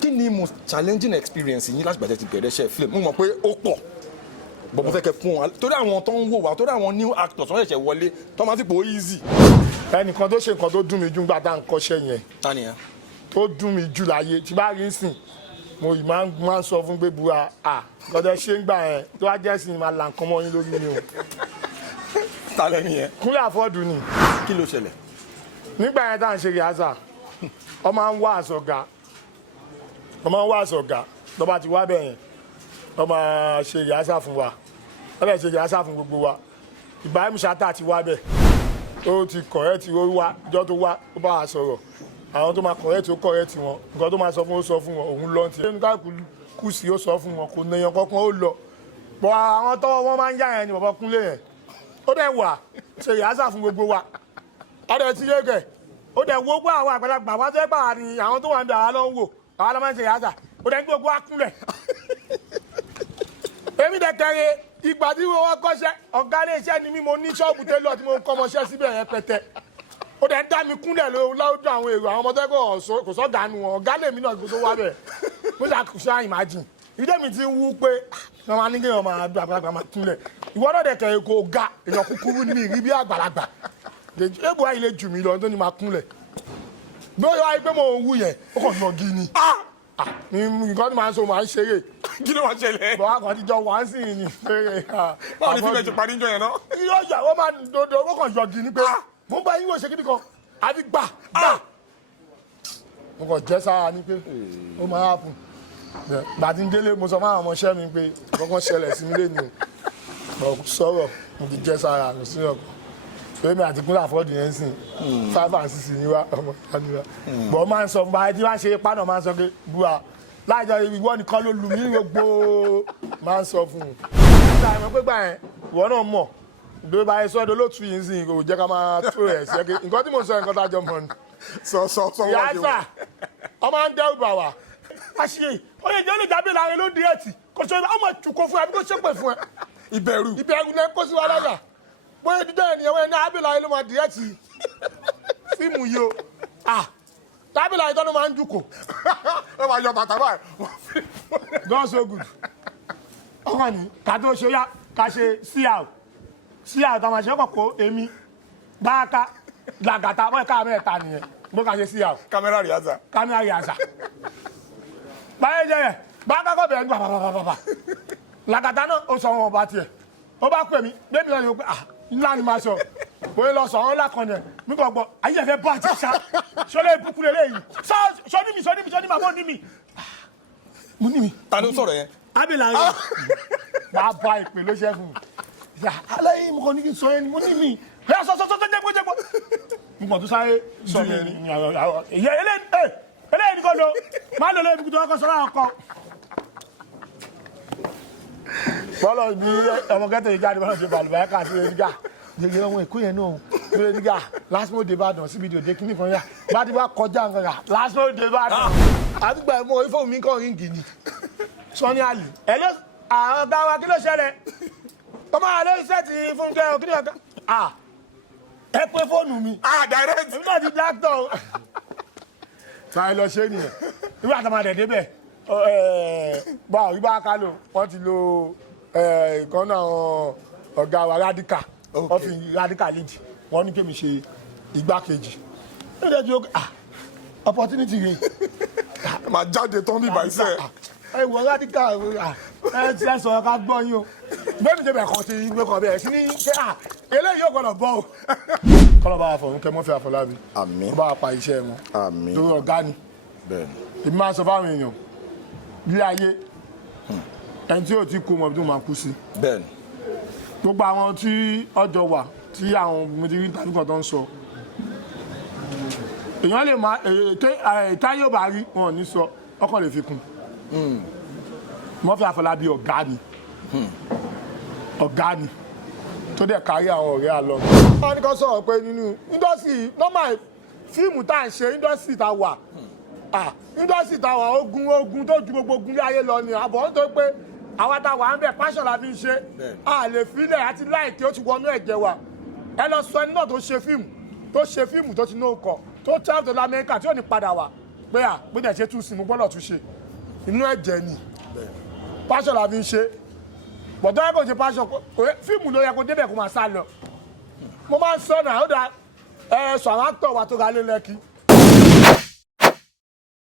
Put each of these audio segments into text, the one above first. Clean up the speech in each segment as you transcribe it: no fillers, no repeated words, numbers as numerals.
kí ni most challenging experience yín láti gbàtẹ́ ti bẹ̀rẹ̀ iṣẹ́ film mo mọ̀ pé ó pọ̀ bọ̀ mo fẹ́ kẹ́ fún wọn torí àwọn tó ń wò wá torí àwọn new actors wọ́n ṣẹ̀ṣẹ̀ wọlé tó máa fi pò easy. ẹnìkan tó ṣe nǹkan tó dùn mí jù nígbà tá à ń kọ́ṣẹ́ yẹn ta ni yẹn tó dùn mí jù láyé tí bá rí sìn mo yìí máa ń sọ fún pé bua lọ́dọ̀ ṣe ń gbà yẹn tó wá jẹ́ sìn máa là nǹkan mọ́ yín lórí ni o. ta lẹ́nu yẹn. Kúnlé Àfọ́dù ni. kí ló ṣẹlẹ̀. nígbà yẹn tá à ń ṣe rìhásà ọ máa ń wá àsọ̀gà tó bá ti wá bẹ̀ yẹn ọ máa ṣe rìhásà fún wa ọ bẹ̀ ṣe rìhásà fún gbogbo wa Ibrahim Shatta ti wá bẹ̀ ó ti kọ̀rẹ́tì ó wá ìjọ tó wá ó bá wa sọ̀rọ̀ àwọn tó máa kọ̀rẹ́tì ó kọ̀rẹ́tì wọn nǹkan tó máa sọ fún ó sọ fún wọn òun lọ́ntì ẹni káàkù kù sí ó sọ fún wọn kò nẹyàn kankan ó lọ bọ̀ àwọn tọ́wọ́ wọn máa ń yá yẹn ni bàbá Kúnlé yẹn ó dẹ̀ wà ṣe rìhásà fún gbogbo wa ọ̀dẹ̀ ti yé kẹ̀ ó dẹ̀ wo gbọ́ àwọn àgbàlagbà wá fẹ́ gbà ní àwọn tó wà ń bẹ àwọn lọ́n wò àwọn lọ́n máa ń ṣe rìhásà ó dẹ̀ ń gbogbo wa kúnlẹ̀ èmi dẹ̀ kẹrin ìgbà tí wọ́n kọ́ṣẹ́ ọ̀gá ilé iṣẹ́ ni mí mo ní ṣọ́ọ̀bù télọ̀ tí mo ń kọ́mọṣẹ́ síbẹ̀ yẹn pẹ̀tẹ́ ó dẹ̀ ń dá mi kúnlẹ̀ láwùjọ àwọn èrò àwọn ọmọdé kò sọ́gà nu wọn ọ̀gá lèmi náà tó wá bẹ̀ mo ṣàkóso imagine ìdí mi ti ń wú pé wọ́n máa ní kí wọ́n máa dún àgbàlagbà máa kúnlẹ̀ ìwọ náà dẹ̀ kẹrin kò ga èèyàn kúkúrú ní ìrí bí àgbàlagbà ébù ayé lè jù mí lọ tó ní máa kúnlẹ̀ bóyá wáyé pé mo ń wú yẹn ó kàn yàn gí ni nǹkan tí màá ń sọ màá ń ṣeré kí ló máa ṣẹlẹ̀. bọ́ àkàn àtijọ́ wà á sì ní pé báwo ni fífẹ́ ti parí jọ yẹn náà. yóò yà wọ́n máa dodo ó kàn yọ gí ni pé mo bá yín wò ṣe kíni kan àbí gbà mo kàn jẹ́ sára ni pé ó máa hàpù gbàtí ń délé mo sọ fún àwọn ọmọọṣẹ́ mi pé kọ́kọ́ ṣẹlẹ̀ sí mi lé ní o sọ̀rọ̀ mo ti jẹ́ sára kò sí ọkọ̀ pé mi àti Kúnlé Àfọ́dù yẹn sìn 5 and 6 ní wa ọmọ ìyá bọ́ máa ń sọ fún báyìí tí wọ́n ṣe pánà máa ń sọ pé bua láìjọ ìwọ nìkan ló lù mí gbogbo máa ń sọ fún un. nígbà ìmọ̀ pé gbà yẹn ìwọ náà mọ̀ ìdúró báyìí sọ́dọ̀ ló tu yín sí kò jẹ́ ká máa tó rẹ̀ sí ẹ̀kẹ́ nǹkan tí mo sọ nǹkan tá a jọ mọ̀ ni. sọ ìyá sà ọmọ ń dẹ́rù bà wá àṣìyè ó lè jẹ́ ó lè jábí láàrin ló di ẹ̀tì kò sọ ọmọ ìtukọ̀ fún ẹ àbí kò ṣépè fún ẹ. ìbẹ̀rù náà kó sí wa láyà bóyá dídá ènìyàn wọn ní abilà ló máa di ẹ̀tì fíìmù yìí o tábìlà ìtọ́nu máa ń jùkọ̀ ó máa yọ bàtà báyìí. God so good ọkàn ní ká tó ṣe yá ká ṣe síyàwó tá a máa ṣe ọkọ̀ kó èmi Báràká làgàtà wọ́n ká mẹ́ta nìyẹn bó ká ṣe síyàwó. kámẹ́rà rìhásà. báyẹ̀ jẹ́ yẹn Báràká kọ́ bẹ̀rẹ̀ ń gbà pàpàpàpà làgàtà náà ó sọ wọn ọba tiẹ̀ ó bá pè mí bébí náà yóò pé ńlá ni máa sọ bóyá lọ sọ ọ́n lákànnẹ̀ mí kàn gbọ́ ayé ẹ̀fẹ́ bọ́ àti ṣá ṣọlẹ̀ ìbùkún lélẹ́yìí sọ ní mi màmá ní mi. mo ní mi. ta ló sọ̀rọ̀ yẹn. abẹ́là yẹn máa bá ìpè ló ṣe fún mi. aláyé mo kàn ní kí n sọ yẹn ni mo ní mi. ẹ sọ jẹ́gbọ́. mo kàn tó sáré sọ yẹn ni. eléyìí ni kò lọ má lọ lóyún tó kọ́ sọ́ra ọkọ. bọ́lọ̀ bí ọmọ kẹtẹ yìí jáde bọ́lọ̀ ṣe bàlùbáyà kà sí ẹ̀dígà yẹyẹ ọmọ èkó yẹn náà sí ẹ̀dígà lásìmọ́ òde Ìbàdàn síbi ìdòdè kíní kan yá bá ti wá kọjá nǹkan yà lásìmọ́ òde Ìbàdàn àdúgbò ẹ̀mọ́ ifeomi mi kàn ríngì ni Sọ́ní Àlì ẹ̀ ló àwọn ọ̀gá wa kí ló ṣẹlẹ̀ ọmọ àlẹ́ iṣẹ́ ti Funke kí ni ọ̀gá ẹ pé fóònù mi direct èmi náà ti dáktọ̀ táyé lọ ṣe nìyẹn nígbà tó máa dẹ̀ débẹ̀ báwo ibà kálò wọ́n ti lo ìkànnà ọ̀gá wa Radical wọ́n fi Radical lead wọ́n ní kémi ṣe igbákejì ó dẹ̀ ju opportunity rẹ̀ máa jáde tán bí ìbáṣẹ́ ẹ wọ Radical ẹ ti ẹ sọ̀rọ̀ ká gbọ́ yín o bẹ́ẹ̀ mi jẹ́ bẹ̀ẹ̀ kan ti gbé kan bẹ́ẹ̀ sí ní ṣé eléyìí yóò gbọ́dọ̀ bọ́ o. kọ́lọ́ bá wa fọ̀ Fúnkẹ́ Murphy Àfọlábí ó bá wa pa iṣẹ́ wọn torí ọ̀gá ni èmi máa sọ fáwọn èèyàn bí ayé ẹni tí ò ti kú mọ̀ bí tó máa kú sí. bẹ́ẹ̀ni. gbogbo àwọn tí ọjọ́ wà tí àwọn mẹtìrì tàbí kan tó ń sọ èèyàn lè máa táyé ò bá rí wọn ò ní sọ ọkọ lè fi kún. Murphy Àfọlábí ọ̀gá ni tó dẹ̀ kárí àwọn ọ̀rẹ́ àlọ́. wọ́n ní kó sọ̀rọ̀ pé nínú indọ́sítì normal fíìmù tá à ń ṣe indọ́sítì tá a wà indọ́sítì tá a wà ogun tó ju gbogbo ogun ayé lọ ni àbọ̀ nítorí pé àwa tá a wà ń bẹ̀ passion la fi ń ṣe a lè filẹ̀ àti láìkí ó ti wọnú ẹ̀jẹ̀ wa ẹ lọ sọ ẹni náà tó ṣe fíìmù tó ti ní òkọ̀ tó travel to America tí ò ní padà wá pé bó dẹ̀ ṣe tún sí mo gbọ́dọ̀ tún ṣe inú ẹ̀jẹ̀ ni passion la fi ń ṣe bọ̀dọ̀ ẹ̀ kò ṣe passion fíìmù ló yẹ kó débẹ̀ kó máa sá lọ mo máa ń sọ náà ó dà sọ àwọn actor wa tó ga lé Lẹ́kì.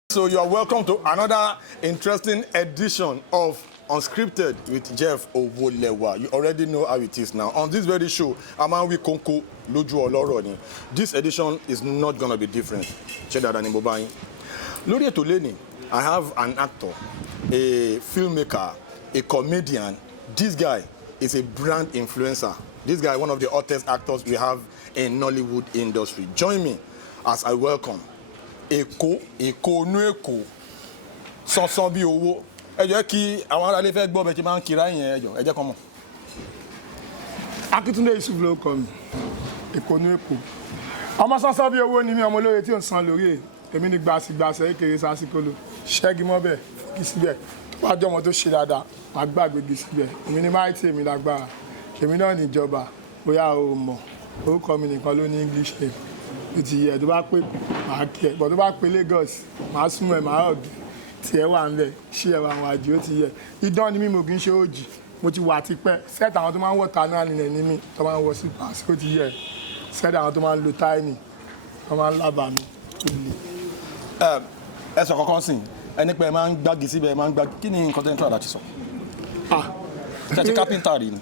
So you are welcome to another interesting edition of Unscripted with Jeff Owolewa. You already know how it is now. On this very show, Amanwi Konko Loju Oloro ni. This edition is not going to be different. Check that out in Bobayin. Lórí ètò lẹ́ni, I have an actor, a filmmaker, a comedian. This guy is a brand influencer. This guy, one of the hottest actors we have in Nollywood industry. Join me as I welcome Eko nu Eko Sansan bí owó. Ẹ jẹ́ kí àwọn ará ilé fẹ́ gbọ́ bẹ́ẹ̀ tí máa ń kira yẹn ẹ jẹ́ kó mọ̀. Akíntúndé Yusuf ló kọ mi Eko nu Eko. Ọmọ Sansan bí owó ni mi ọmọ olóore tí ò ń san lórí èmi ní gbàsígbàsẹ̀ ékeré sásìkò lò ṣẹ́gi mọ́ bẹ́ẹ̀ kí síbẹ̀ tó bá jọ́ ọmọ tó ṣe dáadáa máa gbàgbé gi síbẹ̀ èmi ní máa tí èmi lágbára èmi náà níjọba bóyá o mọ̀ orúkọ mi nìkan ló ní English name ó ti yẹ tó bá pé màá kí ẹ bọ̀ tó bá pé Lagos màá súnmọ́ ẹ màá ọ̀gbìn tí ẹ wà ń bẹ̀ ṣí ẹ wà àwọn àjò ó ti yẹ idán ni mí mo kì í ṣe òjì mo ti wà tipẹ́ sẹ́ẹ̀tì àwọn tó máa ń wọ̀ tánú nílẹ̀ ní mí tó máa ń wọ sí pass ó ti yẹ sẹ́ẹ̀tì àwọn tó máa ń lo táìmì tó máa ń lábàá mi ó le. Ẹ sọ kọ́kọ́ sìn ẹni pé ẹ máa ń gbági síbẹ̀ ẹ máa ń gbági kí ni nǹkan tó ń tọ́ àdá ti sọ. Ṣé ti kápẹ́ńtà rí ni.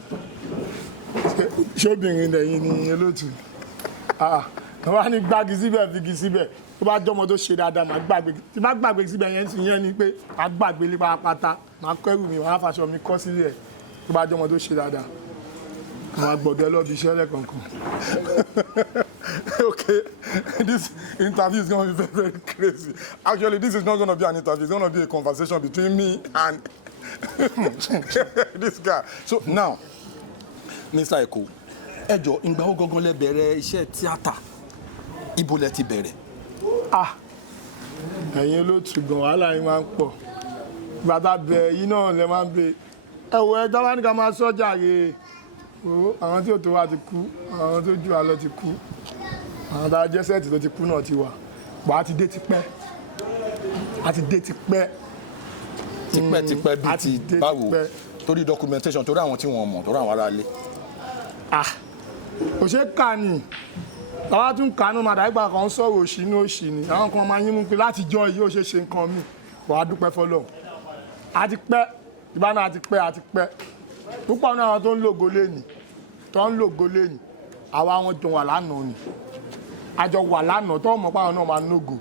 Ṣé obìnrin lẹ́yìn ni olóòtú wọ́n á ní gbági síbẹ̀ figi síbẹ̀ tó bá jọmọ tó ṣe dáadáa máa gbàgbé tí bá gbàgbé síbẹ̀ yẹn sì yẹn ni pé máa gbàgbé lé pátápátá máa kọ́ ẹrù mi wọ́n á faṣọ mi kọ́ sílẹ̀ tó bá jọmọ tó ṣe dáadáa máa gbọ̀dọ̀ lọ́bi iṣẹ́ lẹ́kọ̀ọ̀kan. Okay, this interview is going to be very, very crazy. Actually, this is not going to be an interview. It's going to be a conversation between me and this guy. So now, Mr. Eko, ẹ jọ̀ọ́ ìgbà wo gangan lẹ bẹ̀rẹ̀ iṣẹ́ tíátà? Ibo lẹ ti bẹ̀rẹ̀? Ẹ̀yin olóòtú gan wàhálà yín máa ń pọ̀. Bàtà bẹ̀ yín náà lẹ máa ń bẹ. Ẹ wo ẹ dábàá ní ká máa sọ́jà rè. Àwọn tí ò tó wa ti kú, àwọn tó jù wá lọ ti kú. Àwọn tá a jẹ́ sẹ́ẹ̀tì tó ti kú náà ti wà. Bọ̀ a ti dé tipẹ́. A ti dé tipẹ́. Tipẹ́ bíi ti báwo? Torí documentation, torí àwọn tí wọ́n mọ̀, torí àwọn ará ilé. Kò ṣeé kà ní. Àwọn tún kànú máa dàgbà kan sọ̀rọ̀ òṣì ní òṣì ni àwọn kan máa yín mú pé láti jọ yìí ó ṣe ṣe nǹkan mi wà á dúpẹ́ fọlọ́run àti pẹ́ ìbáná àti pẹ́ púpọ̀ náà àwọn tó ń lògo lẹ́nì àwa wọn jọ wà lánàá ni àjọ wà lánàá tó mọ̀ pé àwọn náà máa nógo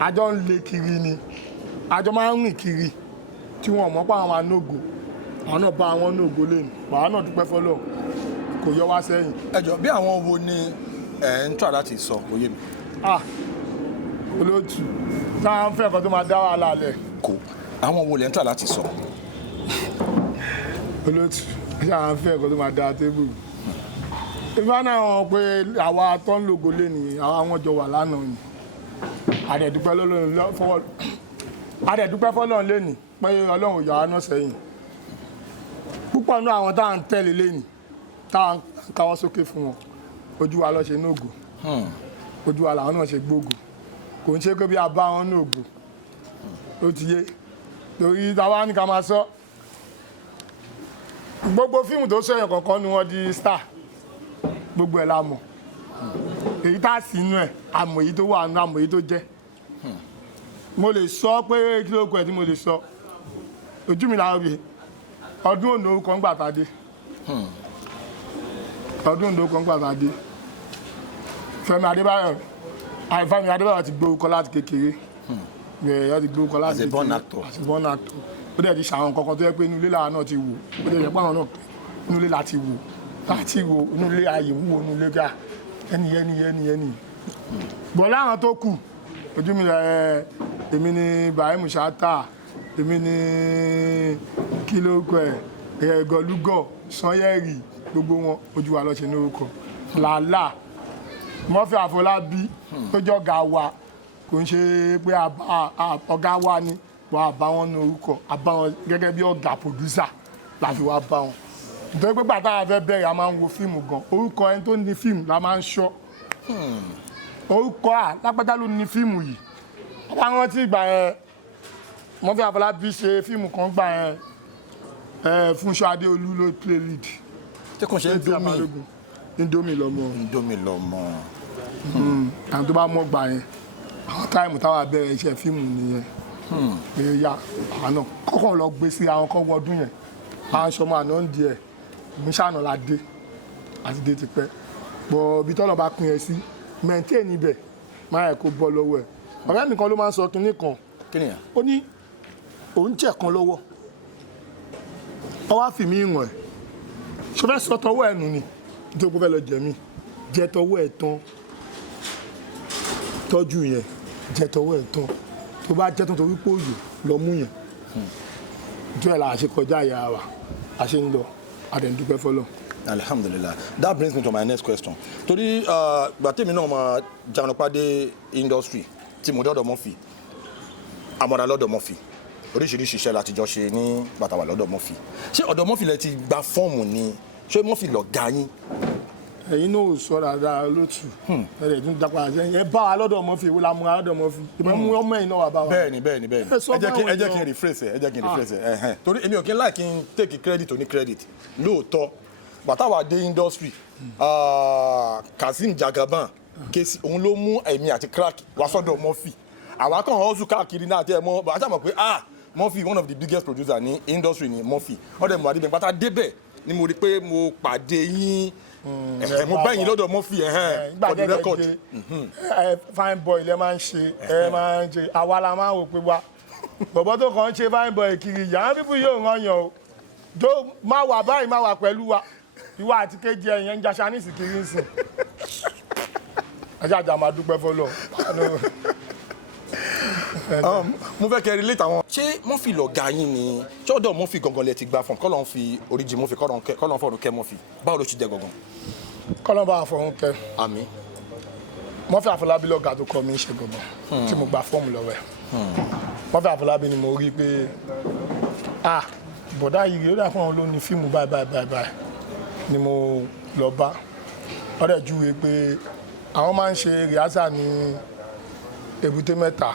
àjọ ń lé kiri ni àjọ máa ń rìn kiri tí wọ́n mọ̀ pé àwọn máa nógo àwọn náà bá àwọn nógo lẹ́nì wàá náà dúpẹ́ fọlọ́run kò yọ wá sẹ́yìn. Ẹ jọ̀ọ́ bí àwọn wo ni ẹ ń tọ́ láti sọ òye mi. Olóòtú táwọn fẹ́ kan tó máa dá wàhálà lẹ̀. Kò àwọn wo lẹ ń tọ́ láti sọ. Olóòtú táwọn fẹ́ kan tó máa dá tébù. Ìfá náà wọn pé àwa tó ń lògo lé ní àwa wọn jọ wà lánàá ni. Àdẹ̀dúpẹ́ fọlọ́run lẹ́nìí pé Ọlọ́run yà á náà sẹ́yìn. Púpọ̀ náà àwọn táwọn ń tẹ̀lé lẹ́nìí táwọn káwọ́ sókè fún wọn. Ojú wa lọ ṣe nóògù ojú wa làwọn náà ṣe gbóògù kò ń ṣe pé bí a bá wọn nóògù ó ti yé torí táwa ní ká máa sọ gbogbo fíìmù tó sọyàn kọ̀ọ̀kan ni wọ́n di star gbogbo ẹ̀ la mọ̀ èyí tá a sì inú ẹ̀ àmọ̀ èyí tó wà nínú àmọ̀ èyí tó jẹ́ mo lè sọ pé kí ló kọ ẹ̀ tí mo lè sọ ojú mi làwọn bìí ọdún òǹdó orúkọ ń gbà tá a dé ọdún òǹdó orúkọ ń gbà tá a dé Fẹ́mi Adébáyọ̀ ti gbórúkọ láti kékeré yọ ti gbórúkọ láti kékeré as a born actor ó dẹ̀ ti ṣàwọn kankan tó yẹ pé inú ilé làwọn náà ti wò ó dẹ̀ yẹ pé àwọn náà inú ilé láti wò inú ilé ayé wò inú ilé gà ẹni bọ̀ láwọn tó kù ojú mi èmi ni Ibrahim Shatta èmi ni kílókọ ẹ̀ Gọlúgọ̀ Sanyẹ̀rì gbogbo wọn ojú wa lọ ṣe ní orúkọ làálàá Murphy Àfọlábí tó jọ ọ̀gá wa kò ń ṣe pé ọ̀gá wa ni wà á bá wọn ní orúkọ a bá wọn gẹ́gẹ́ bí ọ̀gá pòdúsà láti wá bá wọn nítorí pé gbàtà àfẹ́ bẹ̀rẹ̀ a máa ń wo fíìmù gan orúkọ ẹni tó ní fíìmù la máa ń ṣọ́ orúkọ lápẹ́tà ló ní fíìmù yìí àwọn rántí ìgbà yẹn Funke Afọlábí ṣe fíìmù kan gbà yẹn Fúnṣọ́ Adéolú ló play lead. tí kò ṣe Indomie lọmọ. àwọn tó bá mọ̀ gbà yẹn àwọn táìmù táwa bẹ̀rẹ̀ iṣẹ́ fíìmù nìyẹn pé ya àwọn náà kọ́kọ́ lọ gbé sí àwọn kan wọdún yẹn àwọn aṣọmọ àná ń di ẹ̀ ìmúṣàná la dé àti dé ti pẹ́ bọ̀ ibi tọ́lọ̀ bá pín ẹ sí maintain ibẹ̀ máa ẹ̀ kó bọ́ lọ́wọ́ ẹ̀ ọ̀rẹ́ mi kan ló máa ń sọ kinní kan ó ní òun jẹ́ kan lọ́wọ́ ọwọ́ àfìmí ìwọ̀n ẹ̀ ṣọ fẹ́ sọ tọwọ́ ẹ̀ nù ni nítorí pé ó fẹ́ lọ jẹ̀mí jẹ tọwọ́ ẹ̀ tán tọ́jú yẹn jẹ tọwọ́ ẹ̀ tán tó bá jẹ́ tán torí pé òyò lọ mú yẹn jọ ẹ̀ la ṣe kọjá ìyá wa a ṣe ń lọ adẹ̀ndúpẹ́ fọlọ́. Alhamdulillah. That brings me to my next question. Torí gbàtẹ́mi náà máa jagunpadé industry tí mo dọ́dọ̀ Murphy àmọ́ra lọ́dọ̀ Murphy oríṣiríṣi iṣẹ́ láti jọ ṣe ní bàtàwà lọ́dọ̀ Murphy ṣé ọ̀dọ̀ Murphy lẹ ti gba fọ́ọ̀mù ni ṣé Murphy lọ̀gá yín. ẹ̀yin náà ò sọ dáadáa lótú ẹ̀rẹ̀ tún dápa àṣẹ ẹ bá wa lọ́dọ̀ Murphy ìwé la múra lọ́dọ̀ Murphy ìbọn mú ọmọ ẹ̀yin náà wà bá wa. bẹ́ẹ̀ni ẹ jẹ́ kí n rephrase ẹ torí èmi ò kí n láì kí n take credit oní credit lóòótọ́ bàtàwà dé industry Kazeem Jagaban kéésì òun ló mú ẹ̀mí àti crack wá sọ́dọ̀ Murphy àwa kan hustle káàkiri náà tẹ́ ẹ mọ́ bàtà mọ̀ pé Murphy one of the biggest producer ní industry ní Murphy ọ̀dẹ̀ mo àdébẹ̀ pátá débẹ̀ ni mo rí pé mo pàdé yín mo bá yín lọ́dọ̀ Murphy for the record. fine boy lẹ máa ń ṣe àwa la máa ń wò pé wá bọ̀bọ̀ tó kàn ń ṣe fine boy kiri yàrá bíbú yóò ràn yàn o tó máa wà báyìí máa wà pẹ̀lú wa ìwà àti kejì ẹ̀yẹn ń jaṣà ní ìsìnkiri ń sìn ajá máa dúpẹ́ fọlọ́. mo fẹ́ kẹ́ relate àwọn. ṣé Murphy lọ̀gá yín ni ṣọ́dọ̀ Murphy gangan lẹ ti gbà fún kọ́lọ́n fi oríjì Murphy kọ́lọ́n fọ̀rùn kẹ́ Murphy báwo ló ṣe jẹ́ gangan. kọ́lọ́n bá fọ̀rùn kẹ́. àmín. Murphy Afọlábí lọ̀gá tó kọ́ mi ṣe gangan tí mo gba fọ́ọ̀mù lọ́wọ́ ẹ̀. Murphy Afọlábí ni mo rí pé bọ̀dá yìí ó dà fún àwọn ló ní fíìmù báyìí ni mo lọ bá ọ̀rẹ́ júwe pé àwọn máa ń ṣe rìhásà ní Èbúté Mẹ́ta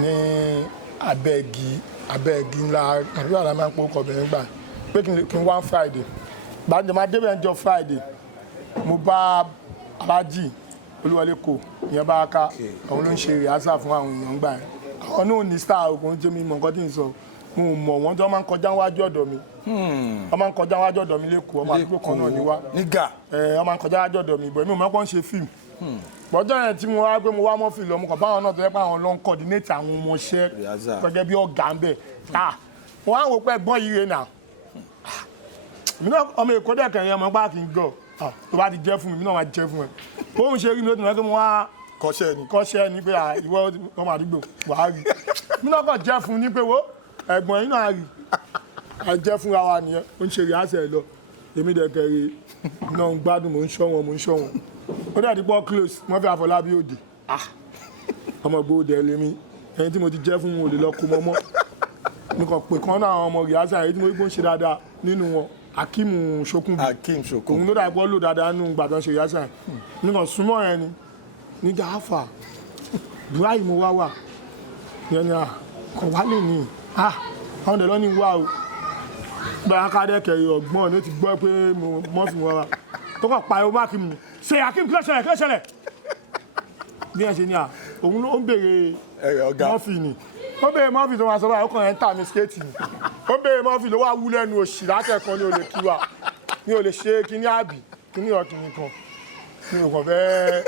ní abẹ́ẹ̀gì ńlá àdúrà la máa ń pòkọ̀ bẹ̀rẹ̀ gbà pé kí n wá Friday gbàdúrà máa débẹ̀ ń jọ Friday mo bá Aláàjì Olúwọlé Eko ìyẹn BARAKA àwọn ló ń ṣe rìhásà fún àwọn èèyàn gbà yẹn àwọn náà ní star ògùn jẹ́ mi mọ̀ nǹkan tí ń sọ mo mọ̀ wọ́n tí wọ́n máa ń kọjá wájú ọ̀dọ̀ mi wọ́n máa ń kọjá wájú ọ̀dọ̀ mi lẹ́kọ̀ọ́ ọmọ àdúgbò kan náà ni wá wọ́n máa ń kọjá wájú ọ̀dọ̀ mi bọ̀ èmi ò mọ̀ pé wọ́n ń ṣe fíìmù bọ́jọ́ yẹn tí mo wá pé mo wá Murphy lọ mo kàn báwọn náà tó yẹ pé àwọn ló ń coordinate àwọn ọmọọṣẹ́ gẹ́gẹ́ bí ọ̀gá ń bẹ̀ mo wá ń wo pé ẹ̀gbọ́n yìí rè náà mi náà ọmọ Èkó dẹ̀kẹ̀ yẹn ọmọ gbá kí n gọ̀ tó bá ti jẹ́ fún mi náà máa jẹ́ fún ẹ bóun ṣe rí mi lóṣù náà pé mo wá kọ́ṣẹ́ ni pé ìwọ ọmọ àdúgbò wàá rí mi náà kàn jẹ́ fún ni pé wo ẹ̀gbọ́n yìí náà rí àjẹ́ fúnra wa nìyẹn ó ń ṣe rìhásẹ̀ lọ èmi dẹ̀kẹ̀ rè náà ń gbádùn mò ń ṣọ́ wọn ó dẹ̀ dípọ̀ close Murphy Afọlábí òde ọmọ gbòde ẹlẹ́mí ẹni tí mo ti jẹ́ fún wọn ò lè lọ kó mọ́mọ́ mi kàn pè kán náà àwọn ọmọ rìhásà èyí tí mo rí pé ó ń ṣe dáadáa nínú wọn Akeem Sokunbi òun ló dàgbọ́ lò dáadáa nínú gbàdán ṣe rìhásà mi kàn súnmọ́ ẹ ni ní gáfà Dubai mo wá yẹn ni kò wá lè ní àwọn ọ̀dẹ̀ lọ́ní wá o bẹ́ẹ̀ akadẹ́kẹ̀rẹ̀ ọ̀gbọ́n ní ti gbọ́ pé Murphy wọn wá tó kàn pa ẹ̀rọ máàkì mi ṣe Akeem kí ló ṣẹlẹ̀ bí ẹ ṣe ní òun ló ń béèrè Murphy ni ó béèrè Murphy tó máa sọ báyìí ó kàn ẹ̀ ń tà mí skéètì ni ó béèrè Murphy ló wá wú lẹ́nu òṣì látẹ̀kan ní olè kí wa ní olè ṣe kíní àbí kíní ọ̀kìnrin kan ní òkàn fẹ́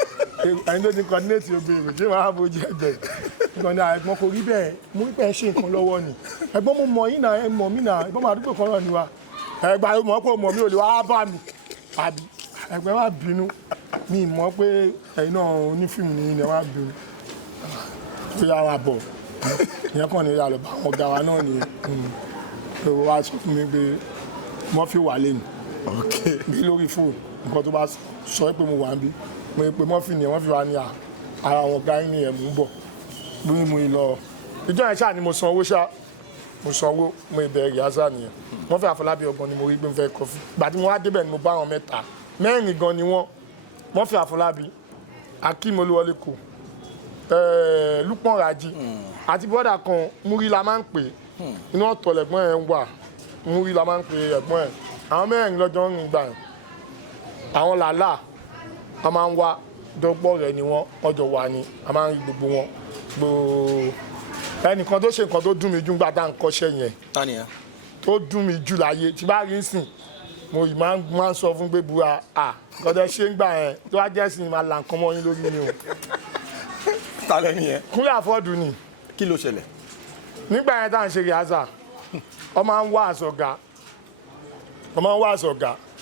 ẹni tó ti coordinate obìnrin tí wọ́n á bójú ẹgbẹ́ ìgbọ̀n ní ẹ̀gbọ́n kò rí bẹ́ẹ̀ mo rí bẹ́ẹ̀ ṣe nǹkan lọ́wọ́ ni ẹ̀gbọ́n mo mọ̀ yín náà ẹ mọ̀ mí náà ẹ̀gbọ́n máa dúpọ̀ kan náà ni wa ẹ̀gbà mọ̀ pé mọ̀ mí ò lè wá bá mi àbí ẹ̀gbẹ́ má bínú mi mọ̀ pé ẹ̀yin náà onífíìmù ni ilẹ̀ má bínú tó yà wá bọ̀ ìyẹn kàn ní ìyàlọ́ bá àwọn ọ̀gá wa náà ni ó wá sọ fún mi pé Murphy wà lẹ́nu bí lórí fóònù nǹkan tó bá sọ pé mo wà ń bí mo pe Murphy ni wọ́n fi wá ní ara àwọn ọ̀gá yín ni ẹ̀ mú bọ̀ lórí mo lọ ìjọ yẹn ṣáà ni mo sanwó mo ìbẹ̀rẹ̀ yàtọ̀ nìyẹn Murphy Afọlábí ọgbọ̀n ni mo rí pé mo fẹ́ kọfí gbà tí mo wá débẹ̀ ni mo bá àwọn mẹ́rin gan ni wọ́n Murphy Afọlábí Akeem Olúwọlé Eko Lúpọ̀n Rájí àti bọ́dà kan Múrí la máa ń pè inú ọ̀tọ̀ lẹ̀gbọ́n ẹ̀ ń wà Múrí la máa ń pè ẹ̀gbọ́n ẹ̀ àwọn mẹ́rin lọ́jọ́ ń gbà ẹ̀ àwọn làlá a máa ń wá dọ́gbọ́ rẹ̀ ni wọ́n ọjọ́ wà ní a máa ń rí gbogbo wọn ẹnìkan tó ṣe nǹkan tó dùn mí jù gbà tá à ń kọ́ṣẹ́ yẹn tó dùn mí jù láyé tí bá rí ń sìn mo yìí máa ń sọ fún gbé búra kọ́dọ̀ ṣe ń gbà yẹn tó wá jẹ́ sìn máa là nǹkan mọ́ yín lórí ni o. Talẹ́ ni yẹn. Kúnlé Àfọ́dù ni. Kí ló ṣẹlẹ̀? Nígbà yẹn tá à ń ṣe rìhásà ọ máa ń wá àsọ̀gá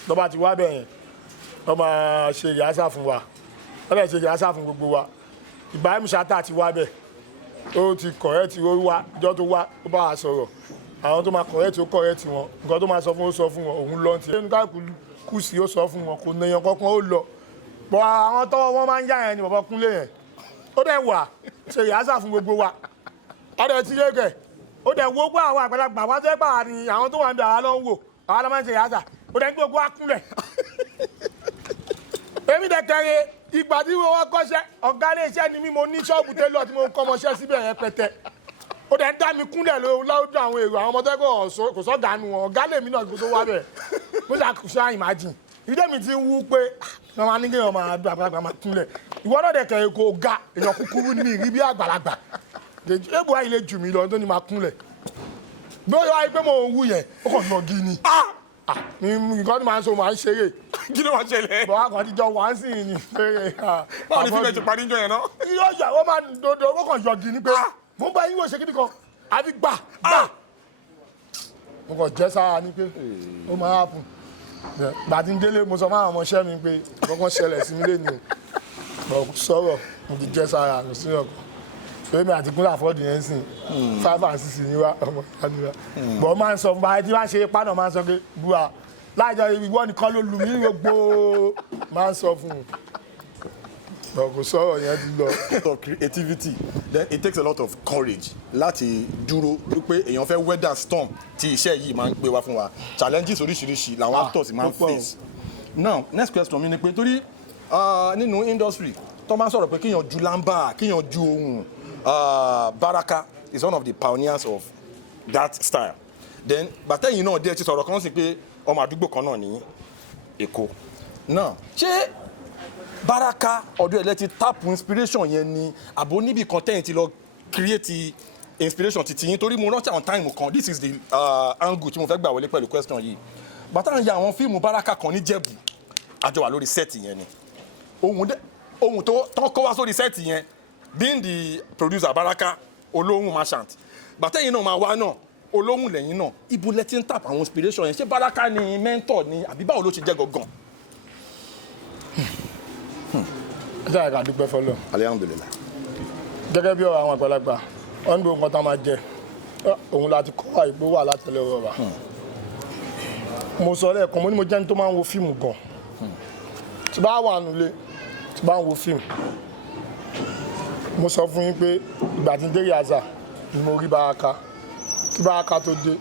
tó bá ti wá bẹ̀ yẹn ọ máa ṣe rìhásà fún wa ọ bẹ̀ ṣe rìhásà fún gbogbo wa Ibrahim Shatta ti wá bẹ̀ ó ti kọ̀rẹ́tì ó wá ìjọ tó wá ó bá wa sọ̀rọ̀ àwọn tó máa kọ̀rẹ́tì ó kọ̀rẹ́tì wọn nǹkan tó máa sọ fún ó sọ fún wọn òun lọ́n ti ẹnu káàkiri kù sí ó sọ fún wọn kò nẹyàn kankan ó lọ bọ̀ àwọn tọ́wọ́ wọn máa ń yá yẹn ni bàbá Kúnlé yẹn ó dẹ̀ wà ṣe rìhásà fún gbogbo wa ọ̀dẹ̀ ti yé kẹ̀ ó dẹ̀ wo gbọ́ àwọn àgbàlagbà wọn tẹ́ gbà ní àwọn tó wà ń bẹ àwọn lọ́ ń wò àwọn lọ́ máa ń ṣe rìhásà ó dẹ̀ ń gbogbo wa kúnlẹ̀ èmi dẹ̀ kẹrẹ ìgbà tí wọ́n kọ́ṣẹ́ ọ̀gá ilé iṣẹ́ ni mí mo ní ṣọ́ọ̀bù télọ̀ tí mo ń kọ́mọṣẹ́ síbẹ̀ yẹn pẹ̀tẹ́ ó dẹ̀ ń dá mi kúnlẹ̀ láwùjọ àwọn èrò àwọn ọmọdé kò sọ́gà nu wọn ọ̀gá lèmi náà tó wá bẹ̀ mo ṣàkóso imagine ìdí mi ti ń wú pé wọ́n máa ní kí wọ́n máa àgbàlagbà máa kúnlẹ̀ ìwọ náà dẹ̀ kẹrẹ kò ga èèyàn kúkúrú ní mi rí bí àgbàlagbà ébù ayé lè jù mí lọ tó ní máa kúnlẹ̀ bí ó yọ ayé pé mo wú yẹn ó kàn nà gí ni nǹkan tí màá ń sọ màá ń ṣeré. Kí ló wá ṣẹlẹ̀? bọ̀ wá kàn ti jọ wá sí i ní ṣeré. Báwo ni fífẹ́ ti parí jọ yẹn náà? yóò yà ó máa dodo ó kàn yọ gí ni pé mo ń bá yín wò ṣe kíni kan àbí gbà. mo kàn jẹ́ sára ni pé ó máa hàpùn. gbàtí ń délé mo sọ fún àwọn ọmọọṣẹ́ mi pé kankan ṣẹlẹ̀ sí mi lẹ́nu o sọ̀rọ̀ mo ti jẹ́ sára kò sí ọkọ̀ èmi àti Kúnlé Àfọ́dù yẹn sìn 5 and 6 ni wá ọmọ ìyá bọ̀ máa ń sọ fún báyìí tí wọ́n ṣe pánà máa ń sọ pé bua láìjọ ìwọ nìkan ló lù mí gbogbo máa ń sọ fún un bọ̀ kò sọ̀rọ̀ yẹn ti lọ. of creativity then it takes a lot of courage láti dúró wípé èèyàn fẹ́ weather storm tí iṣẹ́ yìí máa ń gbé wá fún wa challenges oríṣiríṣi làwọn actors máa ń face. Now next question mi ni pé torí nínú industry tó máa ń sọ̀rọ̀ pé kíyàn ju lamba kíyàn ju ohun Baraka is one of the pioneers of that style. Then bàtẹ́yìn náà díẹ̀ ti sọ̀rọ̀ kan sí pé ọmọ àdúgbò kan náà ní Èkó. Náà ṣé Baraka ọdún ẹ̀lẹ́ ti tap inspiration yẹn ni àbò níbi kan tẹ́yìn ti lọ create inspiration ti tiyín torí mo rántí àwọn time kan this is the angle tí mo fẹ́ gbà wọlé pẹ̀lú question yìí. Bàtà ń ya àwọn fíìmù Baraka kan ní Jẹ̀bú àjọ wà lórí set yẹn ni. Ohun tó kọ́ wá sórí set yẹn being the producer Baraka olóhùn merchant bàtẹ́yìn náà máa wá náà olóhùn lẹ́yìn náà ibo lẹ ti ń tap àwọn inspiration yẹn ṣé Baraka ni mentor ni àbí báwo ló ṣe jẹ́ gangan. ẹ jẹ́ àgbà dúpẹ́ fọlọ́. Alhamdulillah. gẹ́gẹ́ bí ọ̀rọ̀ àwọn àgbàlagbà wọ́n ní nǹkan tá a máa jẹ òun láti kọ́ wa ìgbó wà látẹ̀lẹ́ ọ̀rọ̀ wa. mo sọ lẹ́ẹ̀kan mo ní mo jẹ́ ní tó máa ń wo fíìmù gan tí bá wà nulẹ̀ tí bá ń wo fíìmù mo sọ fún yín pé ìgbà tí ń dé yàzà ni mo rí Baraka kí Baraka tó dé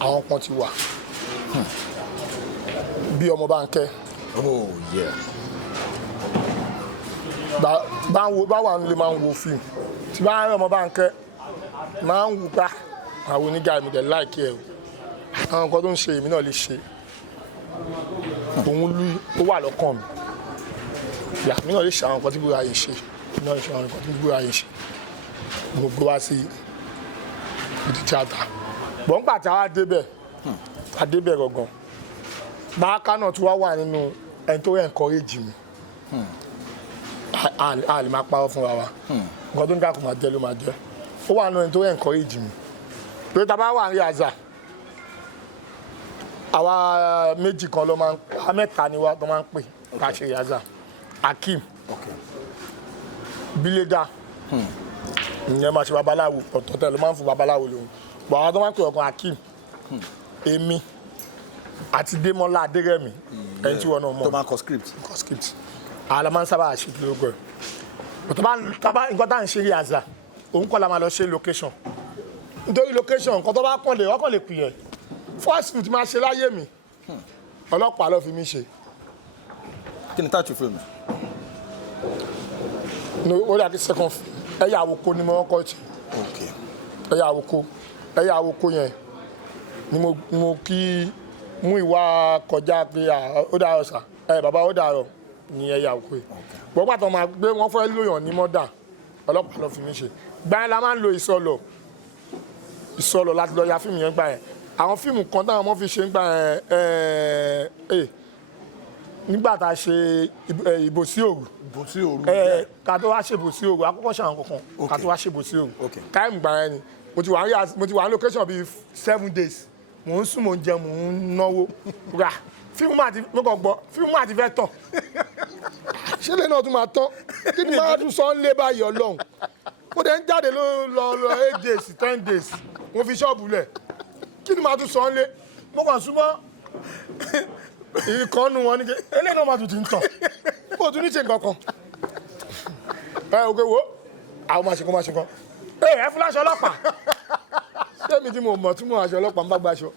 àwọn kan ti wà bí ọmọ Bánkẹ́. Oh yeah. bá wà nílé máa ń wo fíìmù tí bá ń rí ọmọ Bánkẹ́ máa ń wù pa àwọn oníga mi dẹ̀ láìkí ẹ̀ o àwọn nǹkan tó ń ṣe èmi náà lè ṣe òun lú ó wà lọ́kàn mi ìyá mi náà lè ṣe àwọn nǹkan tí búra yìí ṣe náà ṣe àwọn nǹkan tí búra yìí ṣe mo gbé wá sí ìdí tíátà bọ̀ ń pàtẹ́ àwa débẹ̀ gangan Baraka náà tún wá wà nínú ẹni tó encourage mi a lè máa parọ́ fúnra wa nǹkan tó ń kà kó máa jẹ́ ló máa jẹ́ ó wà nínú ẹni tó encourage mi pé tá a bá wà ní àzà àwa méjì kan ló máa ń àwa mẹ́ta ni wá tó máa ń pè ká ṣe àzà Akeem Bílédà ìyẹn máa ṣe babaláwo ọ̀tọ̀ọ̀tọ̀ ló máa ń fún babaláwo lòun bọ̀ àwọn tó máa ń pè ọkàn Akeem èmi àti Démọ́lá Adérẹ̀mí ẹni tí wọn náà mọ̀ tó máa kọ script àwọn la máa ń sábà ṣe lóko ẹ̀ nǹkan tá à ń ṣe rí àzà òun kọ́ la máa lọ ṣe location nítorí location nǹkan tó bá kàn lè wọ́n kàn lè pè yẹn first food máa ṣe láyé mi ọlọ́pàá ló fi mí ṣe. kí ni táàtù fíìmù. no ó dà kí second film ẹ̀yà àwòkọ́ ni mo kọ́ ṣe ẹ̀yà àwòkọ́ yẹn ni mo kí mú ìwà kọjá pé ó dàrọ̀ sà bàbá ó dàrọ̀ ní ẹ̀yà àwòkọ́ yìí bọ́ pàtó máa gbé wọ́n fẹ́ lóyàn ní mọ́dà ọlọ́pàá lọ fi mí ṣe gbáyẹn la máa ń lo ìsọlọ láti lọ ya fíìmù yẹn gbà yẹn àwọn fíìmù kan táwọn ọmọ fi ṣe ń gbà yẹn nígbà tá a ṣe ìbò sí òru ká tó wá ṣe ìbò sí òru àkọ́kọ́ ṣe àwọn kankan ká tó wá ṣe ìbò sí òru táìmù gbà yẹn ni mo ti wà ní location bíi 7 days mò ń sùn mò ń jẹ mò ń náwó rà fíìmù máa ti fẹ́ tán ṣé lè náà tún máa tán kí ni máa tún sọ ń lé báyìí ọlọ́run mo dẹ̀ ń jáde lọ 8 days 10 days mo fi ṣọ́ọ̀bù lẹ̀ kí ni máa tún sọ ń lé mo kàn súnmọ́ ìkànnù wọn ní kí eléyìí náà máa tún ti ń tàn kó tún ní ṣe nǹkan kan òkè wo àwọn máa ṣe kan ẹ fúláṣọ ọlọ́pàá ṣé mi tí mo mọ̀ tí mo aṣọ ọlọ́pàá ń bá gbaṣọ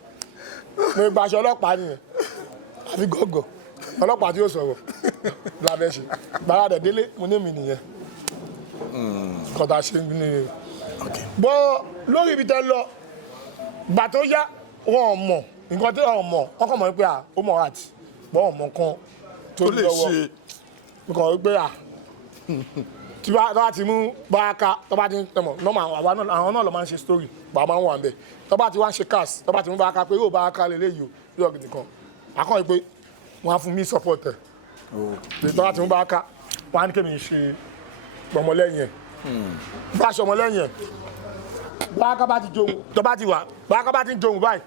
mo gbaṣọ ọlọ́pàá nìyẹn àfi gọ́gọ́ ọlọ́pàá tí yóò sọ̀rọ̀ lábẹ́ ṣe gbàrà dẹ̀ délé mo ní mi nìyẹn kọ́ta ṣe ní bọ́ lórí ibi tẹ́ lọ gbà tó yá wọn mọ̀ nǹkan tí wọn mọ̀ wọn kàn mọ̀ wípé ó mọ̀ àti bọ́ ọmọ kan tó lè ṣe nǹkan wípé tí wọ́n ti mú Baraka tó bá ti ń tẹ̀mọ̀ àwọn náà lọ máa ń ṣe story bàbá máa ń wà ń bẹ̀ tó bá ti wá ń ṣe cast tó bá ti mú Baraka pé yóò Baraka lè léyìí o yóò gidi kan akọ́ pé wọ́n á fún mi support ẹ̀ tó bá ti mú Baraka wọ́n á ní kémi ṣe ọmọlẹ́yìn ẹ̀ bá ṣe ọmọlẹ́yìn ẹ̀ Baraka bá ti jóhun tó bá ti wà Baraka bá ti ń jóhun báyìí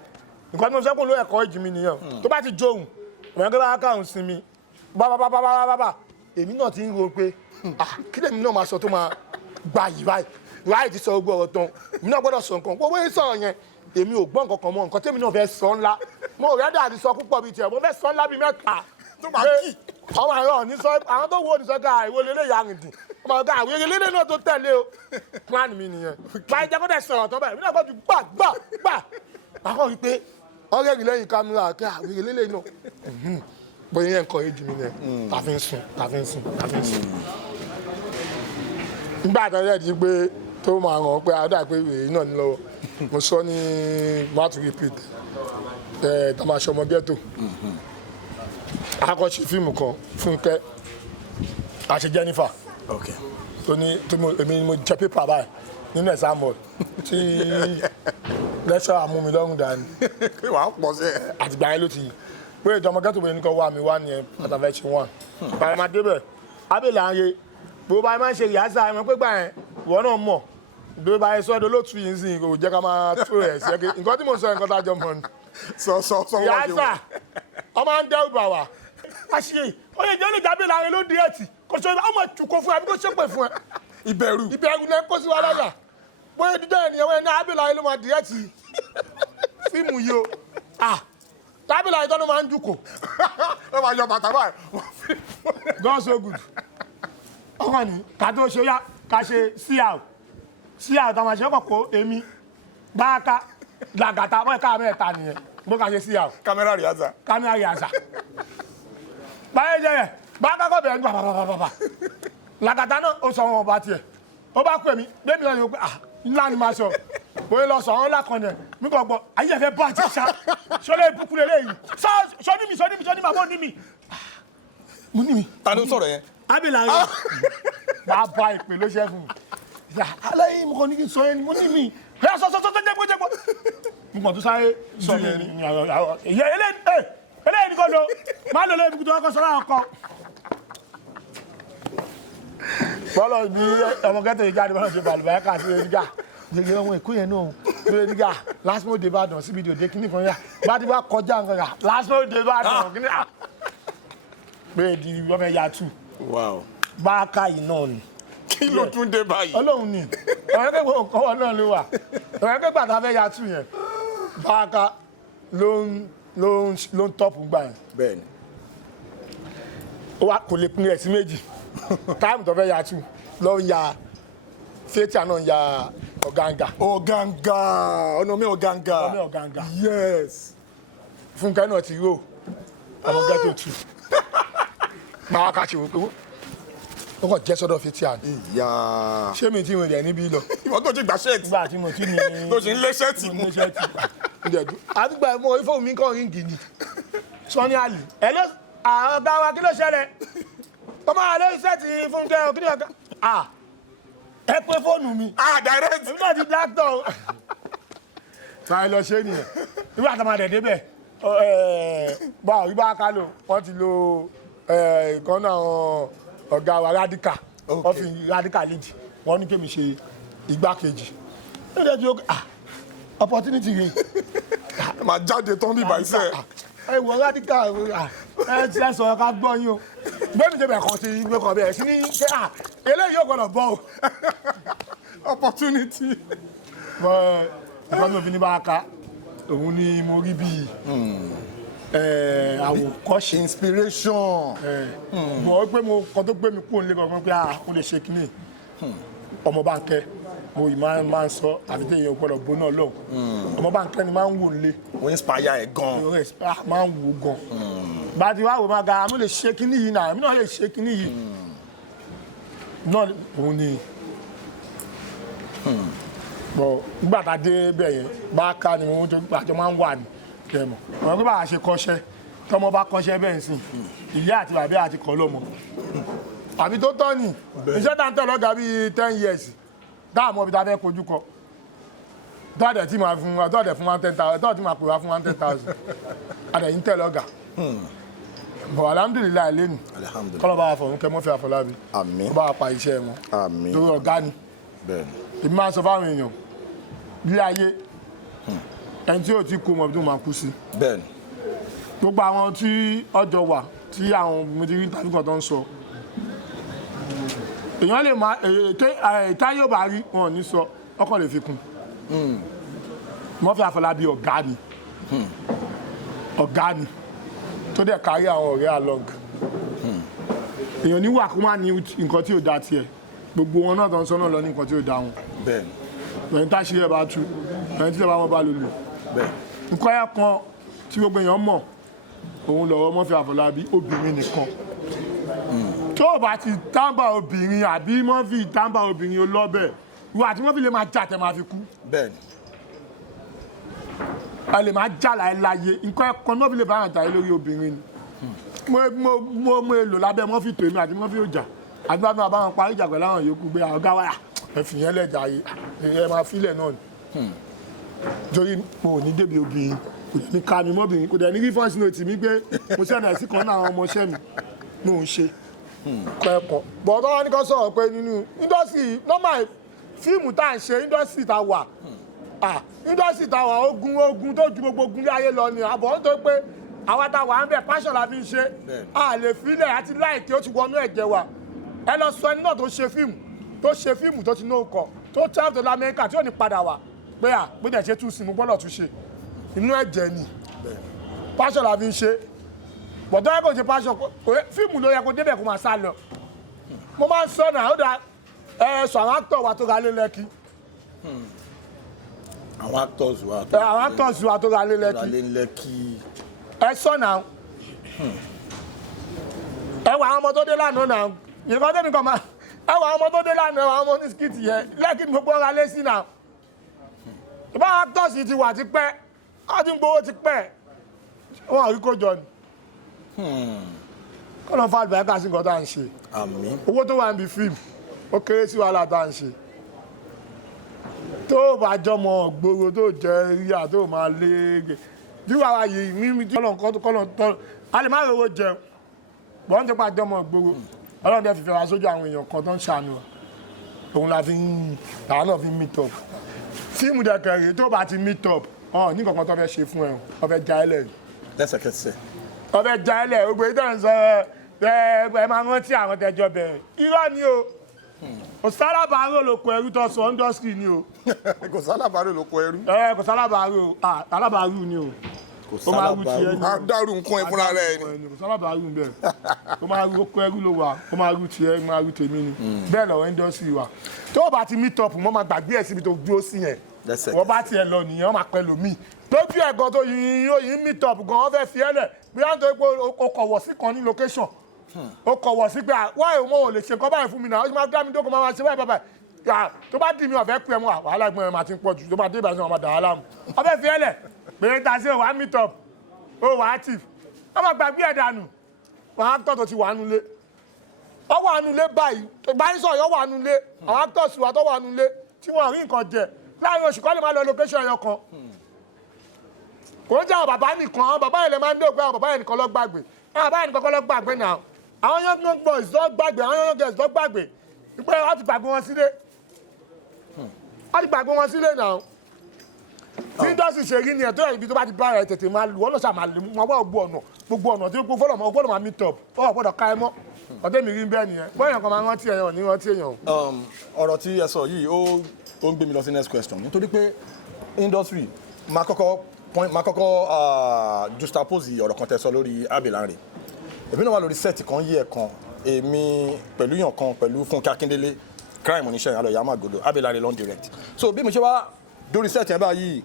nǹkan tí mo sẹ́kùn ló ẹ̀kọ́ ìjì mi nìyẹn tó bá ti jóhun ọ̀rẹ́ pé Baraka ń sinmi bábábábábá èmi náà ti ń ro pé kí lèmi náà máa sọ tó máa gba yìí báyìí láì ti sọ gbogbo ọ̀rọ̀ tán èmi náà gbọ́dọ̀ sọ nǹkan gbogbo yìí sọ̀rọ̀ yẹn èmi ò gbọ́ nǹkan kan mọ́ nǹkan tèmi náà fẹ́ sọ ńlá mo rẹ́ dàdí sọ púpọ̀ bíi tiẹ̀ mo fẹ́ sọ ńlá bíi mẹ́ta tó máa kì ọmọ àrọ ní sọ àwọn tó wo ní sọ ká ìwé lélẹ̀ yà rìn dì ọmọ ọ̀gá àwọn eré lélẹ̀ náà tó tẹ̀lé o plan mi nìyẹn báyìí jẹ́ kó dẹ̀ sọ̀rọ̀ tó bẹ́ẹ̀ èmi náà gbọ́dọ̀ gbà àkọ́ rí pé ọ̀rẹ́ rí lẹ́yìn kámẹ́rà kí àwọn eré lélẹ̀ náà bóyá yẹn nǹkan èjì mi nìyẹn tàfi ń sùn nígbà tó yẹ di pé tó máa ràn pé àdá pé èyí náà ní lọ́wọ́ mo sọ ní mouth repeat tàmáṣọ ọmọ ghetto akọ́ṣe fíìmù kan Funke àṣẹ Jennifer tó ní èmi ni mo jẹ pépà báyìí nínú exam hall tí lẹ́ṣọ̀ àmúmi lọ́rùn dání àtìgbà yẹn ló ti pé ìjọba ghetto bẹ̀rẹ̀ nìkan wà mí wá ní ẹ̀ pàtàkì wọn bàrẹ̀mà débẹ̀ abẹ́lẹ̀ ààyè bó bá máa ń ṣe ìyáṣà ẹ̀mọ́ pé gbà yẹn ìwọ náà mọ̀ bí bá yẹ sọ́dọ̀ ló tu yìí sí kò jẹ́ ká máa tó rẹ̀ sí ẹ̀kẹ́ nǹkan tí mo sọ nǹkan tá a jọ mọ̀ ni. ìyáṣà ọmọ ń dẹ́rù bà wá àṣìyè ó lè jẹ́ olùjábí láàrin ló di ẹ̀tì kò sọ ọmọ ìtùkọ fún ẹ bí kò ṣépè fún ẹ. ìbẹ̀rù náà kó sí wa láyà bóyá dídá ènìyàn wọn ní abẹ́láyé ló máa di ẹ̀tì fíìmù yìí o tábìlà ìtọ́nu máa ń jùkọ̀ ó máa yọ bàtà báyìí God so good ọkọ ni ká tó ṣe yá ká ṣe sí àwọn táwọn àṣẹ kọ̀kọ́ èmi Baraka làgàtà wọ́n ká mẹ́ta nìyẹn bó ká ṣe sí àwọn. kámẹ́rà rìhásà báyìí jẹ́ yẹn Baraka kọ́ bẹ̀rẹ̀ ní pàpàpàpàpà làgàtà náà ó sọ wọn ọba tiẹ̀ ó bá kú èmi bẹ́ẹ̀ mi lọ́ọ́ yóò pé ńlá ni máa sọ bóyá lọ sọ ọ́n lákànnẹ̀ mi kò gbọ́ ayé ẹ̀fẹ̀ bá àti ṣá ṣọlẹ̀ ìbùkún lélẹ́yìn sọ ní mi bàbá ní mi. mo ní mi. ta ló sọ̀rọ̀ yẹn. abẹ́là yẹn máa bá ìpè ló ṣe fún mi aláyé mo kàn ní kí n sọ yẹn ni mo ní mi ẹ sọ jẹ́gbọ́ mo kàn tó sáré sọ yẹn ni eléyìí nìkan lọ máa lọ lóyún ibùdó ọkọ sọ́ra ọkọ. bọ́lọ̀ bí ọmọ gẹ́tò yìí jáde bọ́lọ̀ ṣe bàlùbáyà kà sí ẹ̀rígà gbègbè ọmọ èkó yẹn náà lórí ẹ̀rígà lásìmọ́ òde Ìbàdàn síbi ìdòdè kíní kan yà bá ti wá kọjá nǹkan yà lásìmọ́ òde Ìbàdàn kíní yà pé di wọ́n fẹ́ ya tù. Baraka yìí náà ni. kí ló tún dé báyìí. Ọlọ́run ni ọ̀rẹ́ kẹ́gbẹ́ ọ̀kọ́wọ́ náà ló wà ọ̀rẹ́ kẹ́gbẹ́ àtàwọn fẹ́ ya tù yẹn Baraka ló ń tọ́pù gbà yẹn. bẹ́ẹ̀ni. ó wá kò lè pín ẹ̀ sí méjì táìmù tó fẹ́ ya tù lọ ń ya theatre náà ń ya ọ̀gáǹgà. ọ̀nà mi ọ̀gáǹgà. yes. Funke náà ti rò ọmọ ghetto tù. Baraka ṣe wò pé ó kàn jẹ́ sọ́dọ̀ fi tí a ní. ìyá ṣé mi tí mo rẹ̀ níbí lọ. ìwọ tó ti gbà ṣẹ́ẹ̀tì. nígbà tí mo ti ní. tó ṣe ń lé ṣẹ́ẹ̀tì mú. àdúgbò mo fóònù mi kàn ríǹgì ni. Sọ́ni àlì ẹ ló ọ̀gá wa kí ló ṣẹlẹ̀ ọmọ àlẹ́ ṣẹ́ẹ̀tì Fúnkẹ́ kí ni ọ̀gá. ẹ pé fóònù mi. direct. èmi náà ti dáktọ̀. sáré lọ ṣe nìyẹn nígbà tó máa dẹ̀ débẹ̀ bá òyìnbá ká lò wọ́n ti lo ìkànnà ọ̀gá wa radical wọ́n fi radical lead wọ́n ní kémi ṣe igbákejì ó dẹ̀ ju opportunity yìí. máa jáde tán bí ìbáṣẹ́. ẹ wọ radical ẹ ti ẹ sọ̀rọ̀ ká gbọ́ yín o bẹ́ẹ̀ ni jẹ́bẹ̀ kan ti gbé kan bẹ́ẹ̀ sí ní ṣé eléyìí yóò gbọ́dọ̀ bọ́ o. opportunity. nǹkan tó fi ní Bàrákà òun ni mo rí bíi àwòkọ́ṣe inspiration. mo pé mo kàn tó gbé mi kúrò nílé kankan pé mo lè ṣe kínní ọmọ Bánkẹ́ mo yìí máa ń sọ àfi téèyàn gbọ́dọ̀ gbóná lọ́hùn ọmọ Bánkẹ́ ni máa ń wò nílé. o inspire ẹ gan. máa ń wò gan. bá a ti wá wò máa ga mo lè ṣe kínní yìí náà èmi náà lè ṣe kínní yìí náà òun ni. nígbà tá a dé bẹ́ẹ̀ yẹn Bàrákà ni mo tó àjọ máa ń wà ní kẹmọ̀ ọ̀rọ̀ pé bá a ṣe kọ́ṣẹ́ tọmọ bá kọ́ṣẹ́ bẹ́ẹ̀ sìn ìyá àti bàbá àti kọ́ lọ́mọ àbí tó tọ́ ni iṣẹ́ tá ń tẹ̀ lọ́gàá bíi 10 years dáàmú ọbí tá a fẹ́ kojú kọ tọ́ọ̀dẹ̀ tí máa fún wa tọ́ọ̀dẹ̀ fún wa 10,000 tọ́ọ̀dẹ̀ tí máa pè wá fún wa 10,000 àdẹ̀yìn tẹ̀ lọ́gàá bọ̀ alhamdulilayi lẹ́nu kọ́lọ́ bá wa fọ̀rún kẹ́ Murphy Àfọlábí àmín bá wa pa iṣẹ́ wọn àmín torí ọ̀gá ni èmi máa ń sọ fáwọn èèyàn bí ayé ẹni tí ò ti kú mọ̀ bí tó máa kú sí. bẹ́ẹ̀ni. gbogbo àwọn tí ọjọ́ wà tí àwọn mẹtìrì tàbí kan tó ń sọ èèyàn lè máa táyé ò bá rí wọn ò ní sọ ọkàn lè fi kún. Murphy Àfọlábí ọ̀gá ni ọ̀gá ni tó dẹ̀ kárí àwọn ọ̀rẹ́ along. èèyàn ní wà kó má ní nǹkan tí ò dá tiẹ̀ gbogbo wọn náà tó ń sọ náà lọ ní nǹkan tí ò dá wọn. bẹ́ẹ̀ni. lẹ́yìn tá a ṣe yẹ bá tú lẹ́yìn tí ẹ bá wọn bá lò lò. nǹkan ẹ̀ kan tí gbogbo èèyàn mọ̀ òun lọ́wọ́ Murphy Àfọlábí obìnrin nìkan. tó o bá ti tàǹbà obìnrin àbí Murphy tàǹbà obìnrin olọ́bẹ̀ ìwà àti Murphy lè máa jà tẹ̀ máa fi kú. bẹ́ẹ̀ni. a lè máa jà láyé nǹkan ẹ̀ kan Murphy lè bá àwọn àjà lórí obìnrin ni. mo èlò lábẹ́ Murphy tèmi àti Murphy òjà àti bá mi àbáwọn parí ìjà pẹ̀lú àwọn yòókù gbé ọ̀gá wáyà ẹ̀fìyàn lẹ́jà yìí ẹ máa fílẹ̀ náà ni. torí mo ò ní débi obìnrin kò ní ká mi mọ́bìnrin kò dẹ̀ ní rí fọ́ọ̀sì náà tì mí pé mo ṣẹ̀nà sí kan náà àwọn ọmọọṣẹ́ mi ní òun ṣe kẹ́kọ̀ọ́. bọ̀dọ̀ wọn ní kó sọ̀rọ̀ pé nínú indọ́sítì normal fíìmù tá à ń ṣe indọ́sítì tá wà indọ́sítì tá wà ogun tó ju gbogbo ogun lé ayé lọ ni àbọ̀ nítorí pé àwa tá wà ń bẹ̀ passion la fi ń ṣe a lè filẹ̀ àti láìkí ó ti wọnú ẹ̀jẹ̀ wa ẹ lọ sọ ẹni náà tó ṣe fíìmù tó ti ní òkọ tó travel to Amẹ́ríkà tí ò ní padà wá pé pé dẹ̀ ṣe tún sí mo gbọ́dọ̀ tún ṣe inú ẹ̀jẹ̀ ni passion la fi ń ṣe bọ̀dọ̀ ẹ̀ kò ṣe passion fíìmù ló yẹ kó débẹ̀ kó máa sá lọ mo máa ń sọ náà ó dà ẹ sọ àwọn actor wa tó ra lé Lẹ́kì. àwọn actors wa tó ra lé Lẹ́kì ẹ sọ náà ẹ wà àwọn ọmọ tó dé lánàá náà nǹkan tẹ́mi kan máa ẹ wà àwọn ọmọ tó dé lánàá àwọn ọmọ ní skit yẹn Lẹ́kì ní gbogbo ọ̀rọ̀ alẹ́ sí náà ìbá actors ti wà ti pẹ́ wọ́n ti ń gbowó ti pẹ́ wọ́n àrí kó jọ ni kọ́nà fún àlùbáríkà sí nǹkan tá à ń ṣe owó tó wà níbi fíìmù ó kéré sí wàhálà tá à ń ṣe tó bá jọmọ gbòòrò tó jẹ ríà tó máa léègè bí wàá yìí mímí tí kọ́nà tọ́ a lè má rówó jẹun bọ́n tó pa jọmọ gbòòrò ọlọ́run tẹ́ fìfẹ́ wá sójú àwọn èèyàn kan tó ń ṣàánú wa òun la fi ń àwọn náà fi ń meet up fíìmù dẹ̀kẹ̀rẹ̀ tó bá ti meet up ní kankan tó fẹ́ ṣe fún ẹ̀ ọ fẹ́ já ẹlẹ̀ lẹ́sẹ̀kẹsẹ̀ ọ fẹ́ já ẹlẹ̀ gbogbo ìtàn sọ ẹ máa rántí àwọn tẹjọ bẹ̀rẹ̀ irọ́ ni o kò sálábàárò ló kọ ẹrú tó sọ indọ́sítírì ni o. kò sálábàárò ló kọ ẹrú. kò sálábàárò alábàárù ni o. kò sálábàárù a dárú nǹkan ẹ fúnra rẹ ni. kò sálábàárù bẹ́ẹ̀ ó máa rú kọ ẹrú ló wà ó máa rú tiẹ̀ ó máa rú tèmi ni bẹ́ẹ̀ lọ́wọ́ indọ́sítírì wa tó o bá ti meet up wọ́n máa gbàgbé ẹ̀ síbi tó dúró sí yẹn wọ́n bá tiẹ̀ lọ nìyẹn wọ́n máa pẹ́ lómi lójú ẹ̀ gan tó yìí meet up gan wọ́n fẹ́ fi ẹ́ lẹ̀ bí wọ́n tó pé o kọ̀ wọ̀ sí kan ní location ó kọ̀wọ̀ sí pé wáyé mo ò lè ṣe nǹkan báyìí fún mi náà ó sì máa dá mi dókòó máa ṣe báyìí báyìí tó bá dì mí ọ̀fẹ́ pé mu wàhálà ẹ̀gbọ́n ẹ̀ máa ti ń pọ̀ jù tó máa dé ìbàdàn ọmọ dàá láàmú ọbẹ̀ fi ẹlẹ̀ pé ta sí wàá meet up ó wàá active ọmọ gbàgbé ẹ̀ dànù àwọn actor tó ti wà nulẹ̀ ọ wà nulẹ̀ báyìí ìbánisọ̀ yọ wà nulẹ̀ àwọn actors wà tó wà nulẹ̀ tí wọ́n rí nǹkan jẹ láàrin oṣù kọ́ lè máa lọ location ẹyọ kan kò ń jẹ́ àwọn bàbá nìkan àwọn bàbá yẹn lè máa ń dé ògbé àwọn bàbá yẹn nìkan lọ gbàgbé àwọn bàbá yẹn nìkan kọ́ lọ gbàgbé náà àwọn young boys lọ gbàgbé àwọn young girls lọ gbàgbé pé wọ́n ti gbàgbé wọn sílé wọ́n ti gbàgbé wọn sílé náà tí indọ́sì ṣe rí ni ẹ̀ tó yẹ ibi tó bá ti bá ẹ̀ tètè máa lù wọ́n lọ sàmà lè mú wọn wá gbogbo ọ̀nà tí gbọ́dọ̀ máa meet up wọ́n gbọ́dọ̀ ká ẹ mọ́ ọ̀dẹ́ mi rí bẹ́ẹ̀ nìyẹn bóyá kan máa rántí ẹ̀yàn ní rántí èèyàn. ọ̀rọ̀ tí ẹ sọ yìí ó ń gbé mi lọ sí next question nítorí pé industry máa kọ́kọ́ juxtapose ọ̀rọ̀ kan tẹ́ sọ lórí Abelanre èmi náà wà lórí set kan yí ẹ̀ kan èmi pẹ̀lú yàn kan pẹ̀lú Funke Akindele crime oníṣẹ́ yẹn alọ̀yà Magodo Abelanre lọ́n direct so bí mo ṣe wá dórí set yẹn báyìí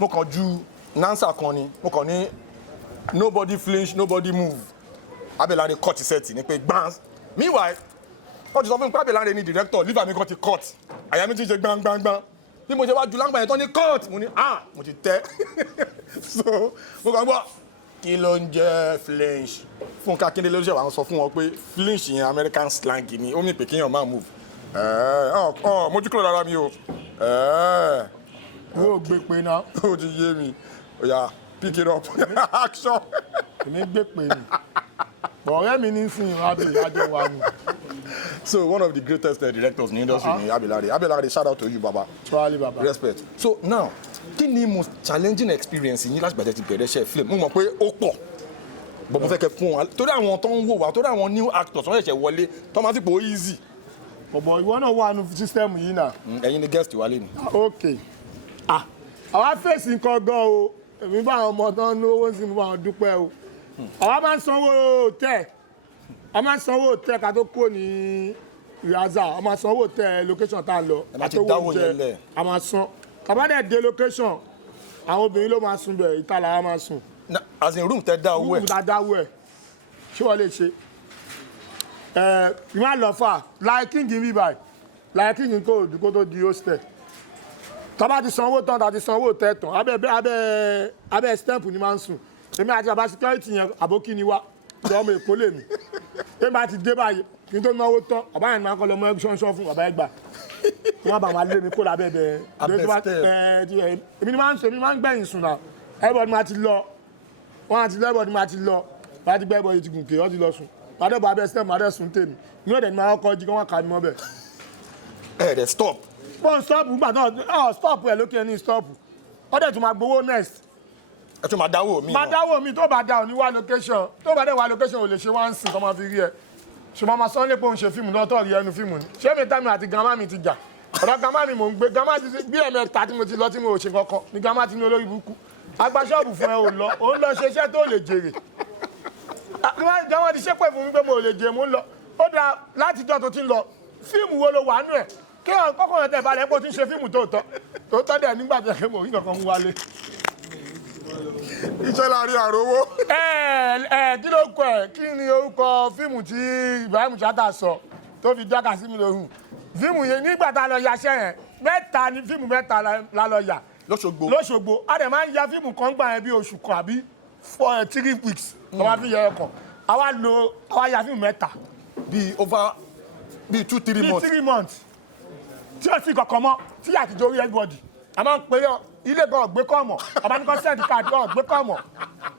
mo kàn ju nansa kan ni mo kàn ní nobody flinch nobody move Abelanre cut set ni pé gbans meanwhile wọ́n ti sọ fún mi pé Abelanre ni director liver mi kan ti cut àyà mi ti ṣe gbangbangbang bí mo ṣe wá ju láǹgbà yẹn tán ní cut mo ní mo ti tẹ́ so mo kàn gbọ́ kí ló ń jẹ́ flinch Funke Akindele ló ṣe wà ń sọ fún wọn pé flinch yẹn American slang ni ó mì pé kéèyàn máa move mojú kúrò lára mi o ó gbé pé náà ó ti yé mi oya pick it up action. èmi gbé pé ni ọ̀rẹ́ mi ní sin ìrìnàjò wa ni. So one of the greatest directors in the industry ni Abelanre shout out to you baba. Truly baba. Respect. So now kí ni most challenging experience yín láti gbàdé ti bẹ̀rẹ̀ ṣe film mo mọ̀ pé ó pọ̀ bọ̀ mo fẹ́ kẹ́ fún wa torí àwọn tó ń wò wá torí àwọn new actors wọ́n ṣẹ̀ṣẹ̀ wọlé tó máa ti pò easy. bọ̀bọ̀ ìwọ náà wà nù system yìí náà. ẹ̀yin ni guest wa lé ni. ok àwa fèsì nǹkan gan o èmi bá àwọn ọmọ tán ní owó sí mi bá wọn dúpẹ́ o àwa máa ń sanwó hòtẹ́ẹ̀ a máa ń sanwó hòtẹ́ẹ̀ ká tó kó ní ìyáza a máa sanwó hòtẹ́ẹ̀ location tá a lọ àtọwọ́ oúnjẹ a máa san kàbádẹ́ dé location àwọn obìnrin ló máa sùn bẹ̀ ìta làwa máa sùn. as in room tẹ dá owó ẹ. room tẹ dá owó ẹ ṣé wọ́n lè ṣe ìwọ́n á lọ fà láì kíngì mi báyìí láì kíngì kó tó di hostel tọ́ba ti sanwó tán tàbí sanwó tẹ́ tán abẹ́ stamp ni máa ń sùn èmi àti bàbá security yẹn àbókí ni wá ìjọ ọmọ èkó lèmi èmi bá ti dé báyìí kí n tó náwó tán bàbá yẹn máa ń kọ́ lọ mọ́ ṣọ́nṣọ́ fún bàbá ẹgbà wọ́n bá máa lé mi kó lábẹ́ bẹ́ẹ̀ èmi ni máa ń gbẹ̀yìn sùn náà everybody máa ti lọ wọ́n àti everybody máa ti lọ bá ti gbẹ́ everybody ti gùn ké ọ́ ti lọ sùn bàdé bọ̀ abẹ́ stamp bàdé sùn tèmi ní ọ̀dẹ̀ ni máa kọ́ jí kí wọ́n kà mí mọ́ bẹ̀. ẹ̀ stop. Bọ́n stop nígbà náà stop ẹ̀ lókè ní stop ọ̀dẹ̀ tún máa gbowó next. ẹ tún máa dáwọ́ mi. máa dáwọ́ mi tó bá dá òní wá location tó bá dé wá location ò lè ṣe wá ń sìn kọ́ máa fi rí ẹ ṣùgbọ́n máa sọ nípa òun ṣe fíìmù lọ́tọ̀ rí ẹnu fíìmù ni ṣé mi tàmí àti grandma mi ti jà ọ̀dọ̀ grandma mi mò ń gbé grandma ti bí ẹ̀mẹ́ta tí mo ti lọ tí mo ò ṣe kankan ni grandma ti ní olórí burúkú agba ṣọ́ọ̀bù fún ẹ ò lọ òun lọ ṣe iṣẹ́ tó lè jèrè grandma ti ṣépè fún mi pé mo ò lè jèrè mo ń lọ ó dáa látijọ́ tó ti ń lọ fíìmù wo lo wà nú ẹ̀ kí ọ̀n kọ́kọ́ yẹn tẹ̀ balẹ̀ pé o ti ń ṣe fíìmù tòótọ́ dẹ̀ nígbà tó yẹ kí mo rí kankan mú wálé. iṣẹ́ láàrin àròwó. kí ló kọ ẹ̀ kí ni orúkọ fíìmù tí Ibrahim Chata sọ tó fi dákà sí mi lóhùn fíìmù yẹn nígbà tá a lọ yaṣẹ́ yẹn mẹ́ta ni fíìmù mẹ́ta la lọ yà lọ́ṣogbo a dẹ̀ máa ń ya fíìmù kan gbà yẹn bí oṣù kan àbí 3 weeks ọba fi yẹ ọkọ̀ àwa ya fíìmù mẹ́ta. bíi 2-3 months. 3 months tí o sì kọ̀kọ́ mọ́ tí àtijọ́ orí everybody a máa ń pè é ilé gan ọ̀gbẹ́ kọ́ mọ̀ ọba ní consent card gan ọ̀gbẹ́ kọ́ mọ̀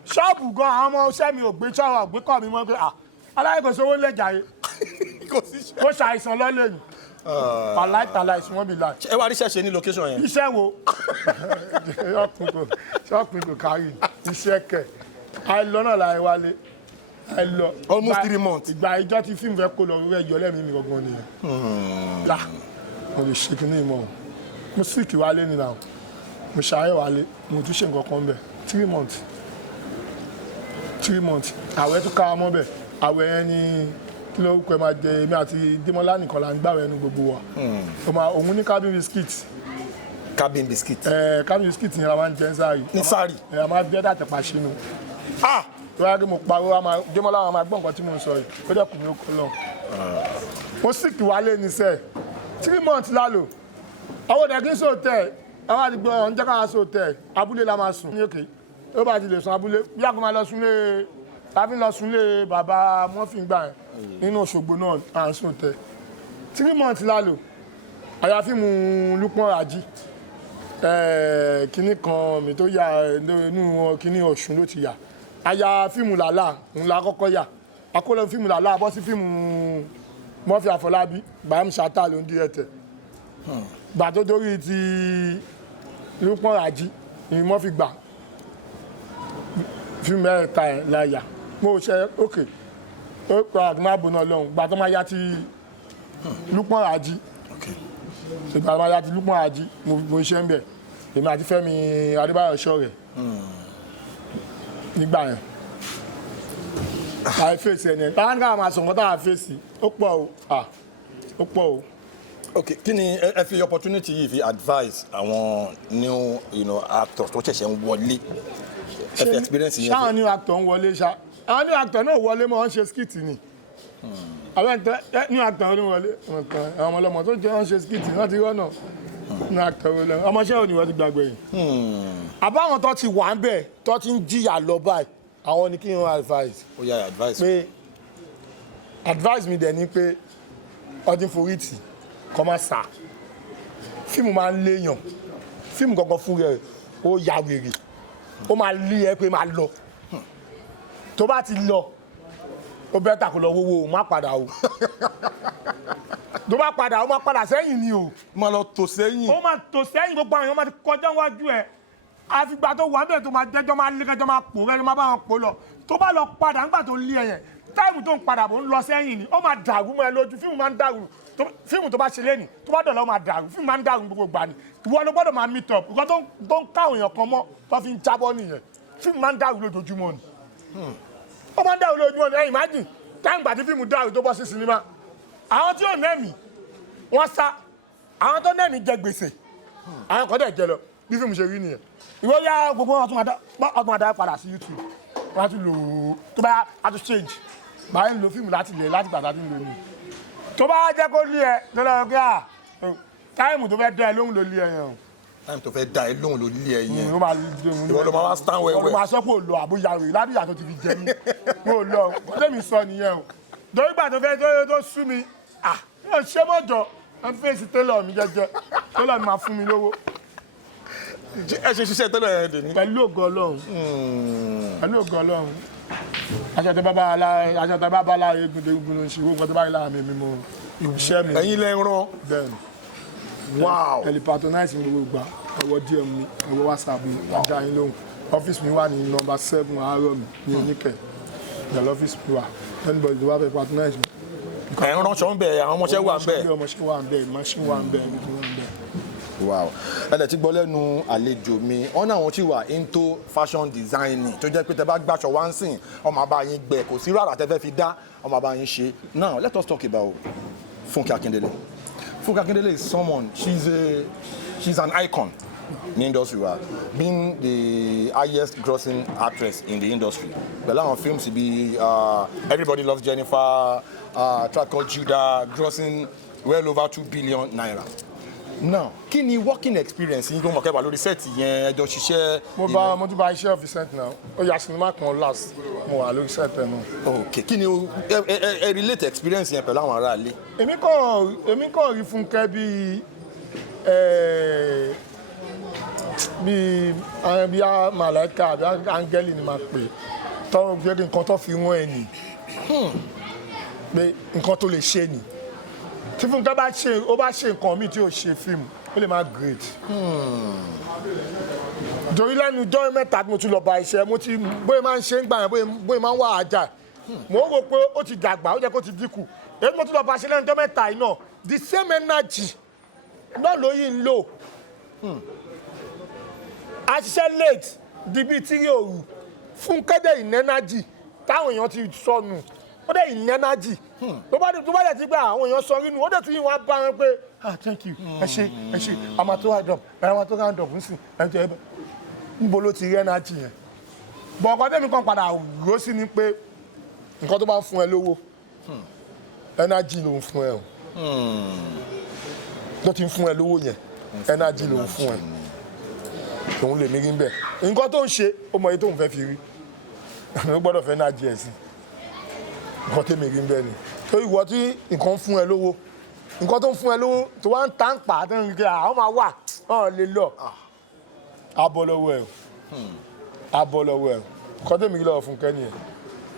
ṣọ́ọ̀bù gan àwọn ọmọ iṣẹ́ mi ò gbé ṣọ́ọ̀bù ọ̀gbẹ́ kọ́ mi mọ́ pé aláìkò sówó lẹ́jà yìí kó ṣàìsàn lọ́lẹ̀ yìí pàláìtàlà ìsúnwọ́n bí láì. ẹ wá ríṣẹ́ ṣe ní location yẹn. iṣẹ́ wo ṣọ́ọ̀pù kò kárí iṣẹ́ kẹ̀ àìlọ́nà láì wálé àìlọ. almost 3 months. ìgbà ìjọ tí fíìmù fẹ́ kó lọ rẹ̀ yọ lẹ́mìí mi gangan nìyẹn. mo lè ṣe kíní ìmọ̀ mo síkì wálé nínú àwọn mo ṣàárẹ̀ wálé mo tún ṣe nǹkan kan bẹ̀ 3 months àwẹ̀ tún ká mọ́ bẹ̀ àwẹ̀ yẹn ni kí ló kọ́ ẹ máa jẹ èmi àti Démọ́lá nìkan là ń gbàwẹ̀ ẹnu gbogbo wa òun ní cabin biscuit. cabin biscuit. cabin biscuit yẹn la máa ń jẹ ní sáàrì. ní sáàrì. a máa bẹ́ẹ̀ dàtẹ̀pà sínú. tó yá kí mo pariwo jẹ́mọ́lá àwọn máa gbọ́ nǹkan tí mo ń sọ yìí ó dẹ̀ kù mí ó kọ́ lọ. mo sì kì wálé ní sẹ́ẹ̀ 3 months lálò àwọn ọ̀dẹ̀ kí n sòtẹ́ àwọn àdìgbò ọ̀hún jẹ́ káwá sòtẹ́ abúlé la máa sùn ní òkè ó bá ti lè sùn abúlé bí àkó máa lọ súnlé tàbí lọ súnlé bàbá mọ́fìngbà nínú Òṣogbo náà à ń sòtẹ́ 3 months lálò àyà fíìmù Lúpọ̀n Rájí kinní kan mi tó yà nínú kinní Ọ̀ṣun ló ti yà àyà fíìmù Làlá òun la kọ́kọ́ yà akóló fíìmù Làlá bọ́ sí fíìmù Murphy Àfọlábí Bàbá Ṣàtà ló ń di ẹ̀tẹ̀ gbà tó dórí ti Lúpọ̀n Rájí ni Murphy gbà fíìmù mẹ́ta ẹ̀ la yà mo ṣe ókè ó pa àdúmàbò náà lọ́hùn gbà tó máa yá ti Lúpọ̀n Rájí ìgbà máa yá ti Lúpọ̀n Rájí mo ṣe ń bẹ̀ èmi àti Fẹ́mi Adébáyọ̀ Ṣọ́rẹ̀ nígbà yẹn láì fèsì ẹni táwọn ká máa sọ̀rọ̀ táwọn fèsì ó pọ̀ o ó pọ̀ o. ok kí ni ẹ fi opportunity yìí fi advise àwọn new actors tó ṣẹ̀ṣẹ̀ ń wọlé ẹ fi experience yẹn. ṣáwọn new actor ń wọlé ṣá àwọn new actor náà wọlé mọ́ ọ́n ṣe skit ni àwọn new actor ń wọlé àwọn ọmọ ọlọmọ tó jẹ́ ọ́n ṣe skit náà ti rọ́nà new actor wọlé ọmọọṣẹ́ òní wọ́n ti gbàgbé yìí. àbáwọn tó ti wà ń bẹ̀ tó ti ń jìyà lọ báyìí àwọn ni kí n advise. ó yá advice. pé advice mi dẹ̀ ni pé ọdún forítì kọ́ máa sà fíìmù máa ń léèyàn fíìmù kankan fún rẹ̀ ó ya wèrè ó máa lé ẹ pé máa lọ tó bá ti lọ ó bẹ́ẹ̀ tà kó lọ wówó o má padà o tó bá padà ó máa padà sẹ́yìn ni o. máa lọ tò sẹ́yìn. ó máa tò sẹ́yìn gbogbo àwọn èèyàn máa ti kọjá wájú ẹ̀ àfìgbà tó wà bẹ́ẹ̀ tó máa jẹ́jọ́ máa lé kẹjọ́ máa pò rẹ́ máa bá wọn pò lọ tó bá lọ padà nígbà tó lé ẹ̀yẹn táìmù tó ń padà bò ń lọ sẹ́yìn ni ó máa dàrú mọ́ ẹ lójú fíìmù máa ń dàrú fíìmù tó bá ṣe lẹ́nì tó bá dọ̀lọ́ máa dàrú fíìmù máa ń dàrú gbogbo gbà ni ìwọ ló gbọ́dọ̀ máa meet up nǹkan tó ń káwọn èèyàn kan mọ́ tó fi ń jábọ́ nìyẹn fíìmù máa ń dàrú lójoojúmọ́ ni ó máa ń dàrú lójoojúmọ́ ni imagine táìmù gbà tí fíìmù dàrú tó bọ́ sí sinimá àwọn tí ò nẹ́ẹ̀mí wọ́n sá àwọn tó nẹ́ẹ̀mí jẹ gbèsè àwọn kan dẹ̀ jẹ lọ bí fíìmù ṣe rí nìyẹn ìwọ yá gbogbo ọtún adá padà sí YouTube wọ́n á tún lò ó tó bá a tún change báyìí ń lo fíìmù láti gbàdá tí ń lò ní tó bá jẹ́ kó lé ẹ lọ́lọ́ pé táìmù tó fẹ́ dá ẹ lóhùn ló lé ẹ yẹn o. táìmù tó fẹ́ dá ẹ lóhùn ló lé ẹ yẹn. ìwọ ló máa wá stand wẹ́wẹ́. ọ̀rọ̀ máa sọ pé ò lọ àbúyá rẹ̀ ládùúgbà tó ti fi jẹ mí mo lọ ọdẹ mi sọ nìyẹn o dórígbà tó fẹ́ tó sú mi yóò ṣe mọ́jọ ẹ ń fèsì télọ̀ mi jẹ́jẹ́ télọ̀ mi máa fún mi lówó. ẹ ṣe ṣiṣẹ́ télọ̀ yẹn dè ní. pẹ̀lú ògo Ọlọ́run pẹ̀lú ògo Ọlọ́run aṣọ tó bá bá láàyè egungun ló ń ṣe owó nǹkan tó bá rí láàmì mi mo iṣẹ́ mi. ẹ̀yin lẹ ń rán. bẹ́ẹ̀ni wow. ẹ̀lì patronize mi gbogbo gbà ẹ̀wọ̀ DM mi ẹ̀wọ̀ WhatsApp mi ajá yín lóhùn ọ́fíìsì mi wà ní nọ́mbà 7 àárọ̀ mi ní oníkẹ̀ ìjọba ọ́fíìsì mi wà anybody tó bá fẹ́ patronize mi. ẹ̀ ń ránṣọ́ ń bẹ̀ àwọn ọmọọṣẹ́ wà ń bẹ̀. ọmọọṣẹ́ wà ń bẹ̀ machine wà ń bẹ̀ everything wà ń bẹ̀. wow ẹ̀dẹ̀ ti gbọ́ lẹ́nu àlejò mi wọ́n náà wọ́n ti wà into fashion designing tó jẹ́ pé tẹ bá gbàṣọ wá ń sìn ọmọ àbá yín gbẹ kò sí rárá tẹ fẹ́ fi dá ọmọ àbá yín ṣe. Now let us talk about Funke Akindele. Funke Akindele is someone she's an icon in the industry wa being the highest grossing actress in the industry pẹ̀lú àwọn films bíi Everybody Loves Jennifer, Tribe Called Judah grossing well over 2 billion naira. Now kí ni working experience yín kó mọ̀ kẹ́wàá lórí set yẹn ẹjọ́ ṣiṣẹ́. mo ti bá iṣẹ́ of set náà ó yà sinimá kan last mo wà lórí set ẹ̀ náà. ok kí ni ẹ relate experience yẹn pẹ̀lú àwọn aráalé. èmi kò rí Fúnkẹ́ bí màláìka bí áńgẹ́lì ni máa pè tọ́rọ gbé nǹkan tó fi wọ́n ẹ̀ nì pé nǹkan tó lè ṣe nì tí Fúnkẹ́ bá ṣe nǹkan míì tí ò ṣe fíìmù ó lè má great. torí lẹ́nu ọjọ́ mẹ́ta tí mo tún lọ bá iṣẹ́ mo ti bóyá máa ń ṣe ń gbà yẹn bóyá máa ń wà ájà mo rò pé ó ti dàgbà ó jẹ́ kó ti dínkù èyí mo tún lọ bá iṣẹ́ lẹ́nu ọjọ́ mẹ́ta yìí náà the same energy náà ló yìí ń lò. a ṣiṣẹ́ late di bíi 3 òru Fúnkẹ́ dẹ̀ in energy táwọn èèyàn ti sọnù ó dẹ̀ in energy tó bá dẹ̀ ti gbà àwọn èèyàn sọ nínú ó dẹ̀ tún yín wá bá wọn pé thank you ẹ ṣe àmà tó round up ń sìn níbo ló ti rí energy yẹn bọ̀ ọkọ tẹ́mi kan padà rò sí ni pé nǹkan tó bá ń fún ẹ lówó energy ló ń fún ẹ o tó ti ń fún ẹ lówó yẹn energy ló ń fún ẹ òun lè mí rí bẹ́ẹ̀ nǹkan tó ń ṣe ó mọ iye tó ń fẹ́ fi rí ó gbọ́dọ̀ fẹ́ energy ẹ̀ sí nǹkan tẹ́mi rí bẹ́ẹ̀ ni tó ìwọ tí nǹkan ń fún ẹ lówó nǹkan tó ń fún ẹ lówó tó wá ń tà ń pa tó ń rí àwọn máa wà ọ̀ lè lọ abọ́ lọ́wọ́ ẹ̀ abọ́ lọ́wọ́ ẹ̀ nǹkan tẹ́mi rí lọ́wọ́ fún kẹ́ni ẹ̀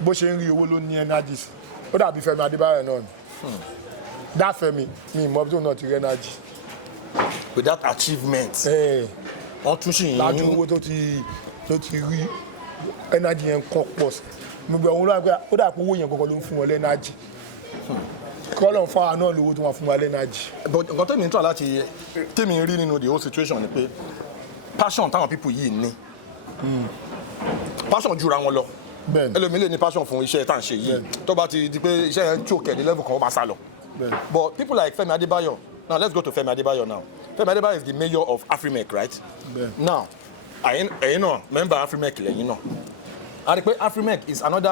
bó ṣe ń rí owó ló ní energy sí ó dàbí Fẹ́mi Adébáyọ̀ náà ni dáfẹ́mi mi ìmọ̀ tó náà ti rí energy. with that achievement wọ́n tún ṣì ń lájú owó tó ti rí energy yẹn kọ́ pọ̀ sí gbogbo àwọn olóògbé ó dà pé owó yẹn kọ́kọ́ ló ń fún wọn lẹ́nájì kọ́ lọ́n fún wa náà lówó tó wọ́n fún wa lẹ́nájì. but nǹkan tẹ́mi ń tọ́ láti tẹ́mi rí nínú the whole situation ni pé passion táwọn people yìí ní passion jura wọn lọ ẹlòmíì lè ní passion fún iṣẹ́ tá à ń ṣe yìí tó bá ti di pé iṣẹ́ yẹn choke ẹ̀ ní level kan ó bá sá lọ but people like Fẹ́mi Adébáyọ̀ now let's go to Fẹ́mi Adébáyọ̀ now Fẹ́mi Adébáyọ̀ is the mayor of Afrimec right now ẹ̀yin náà member Afrimec lẹ́yìn náà a rí pé Afrimec is another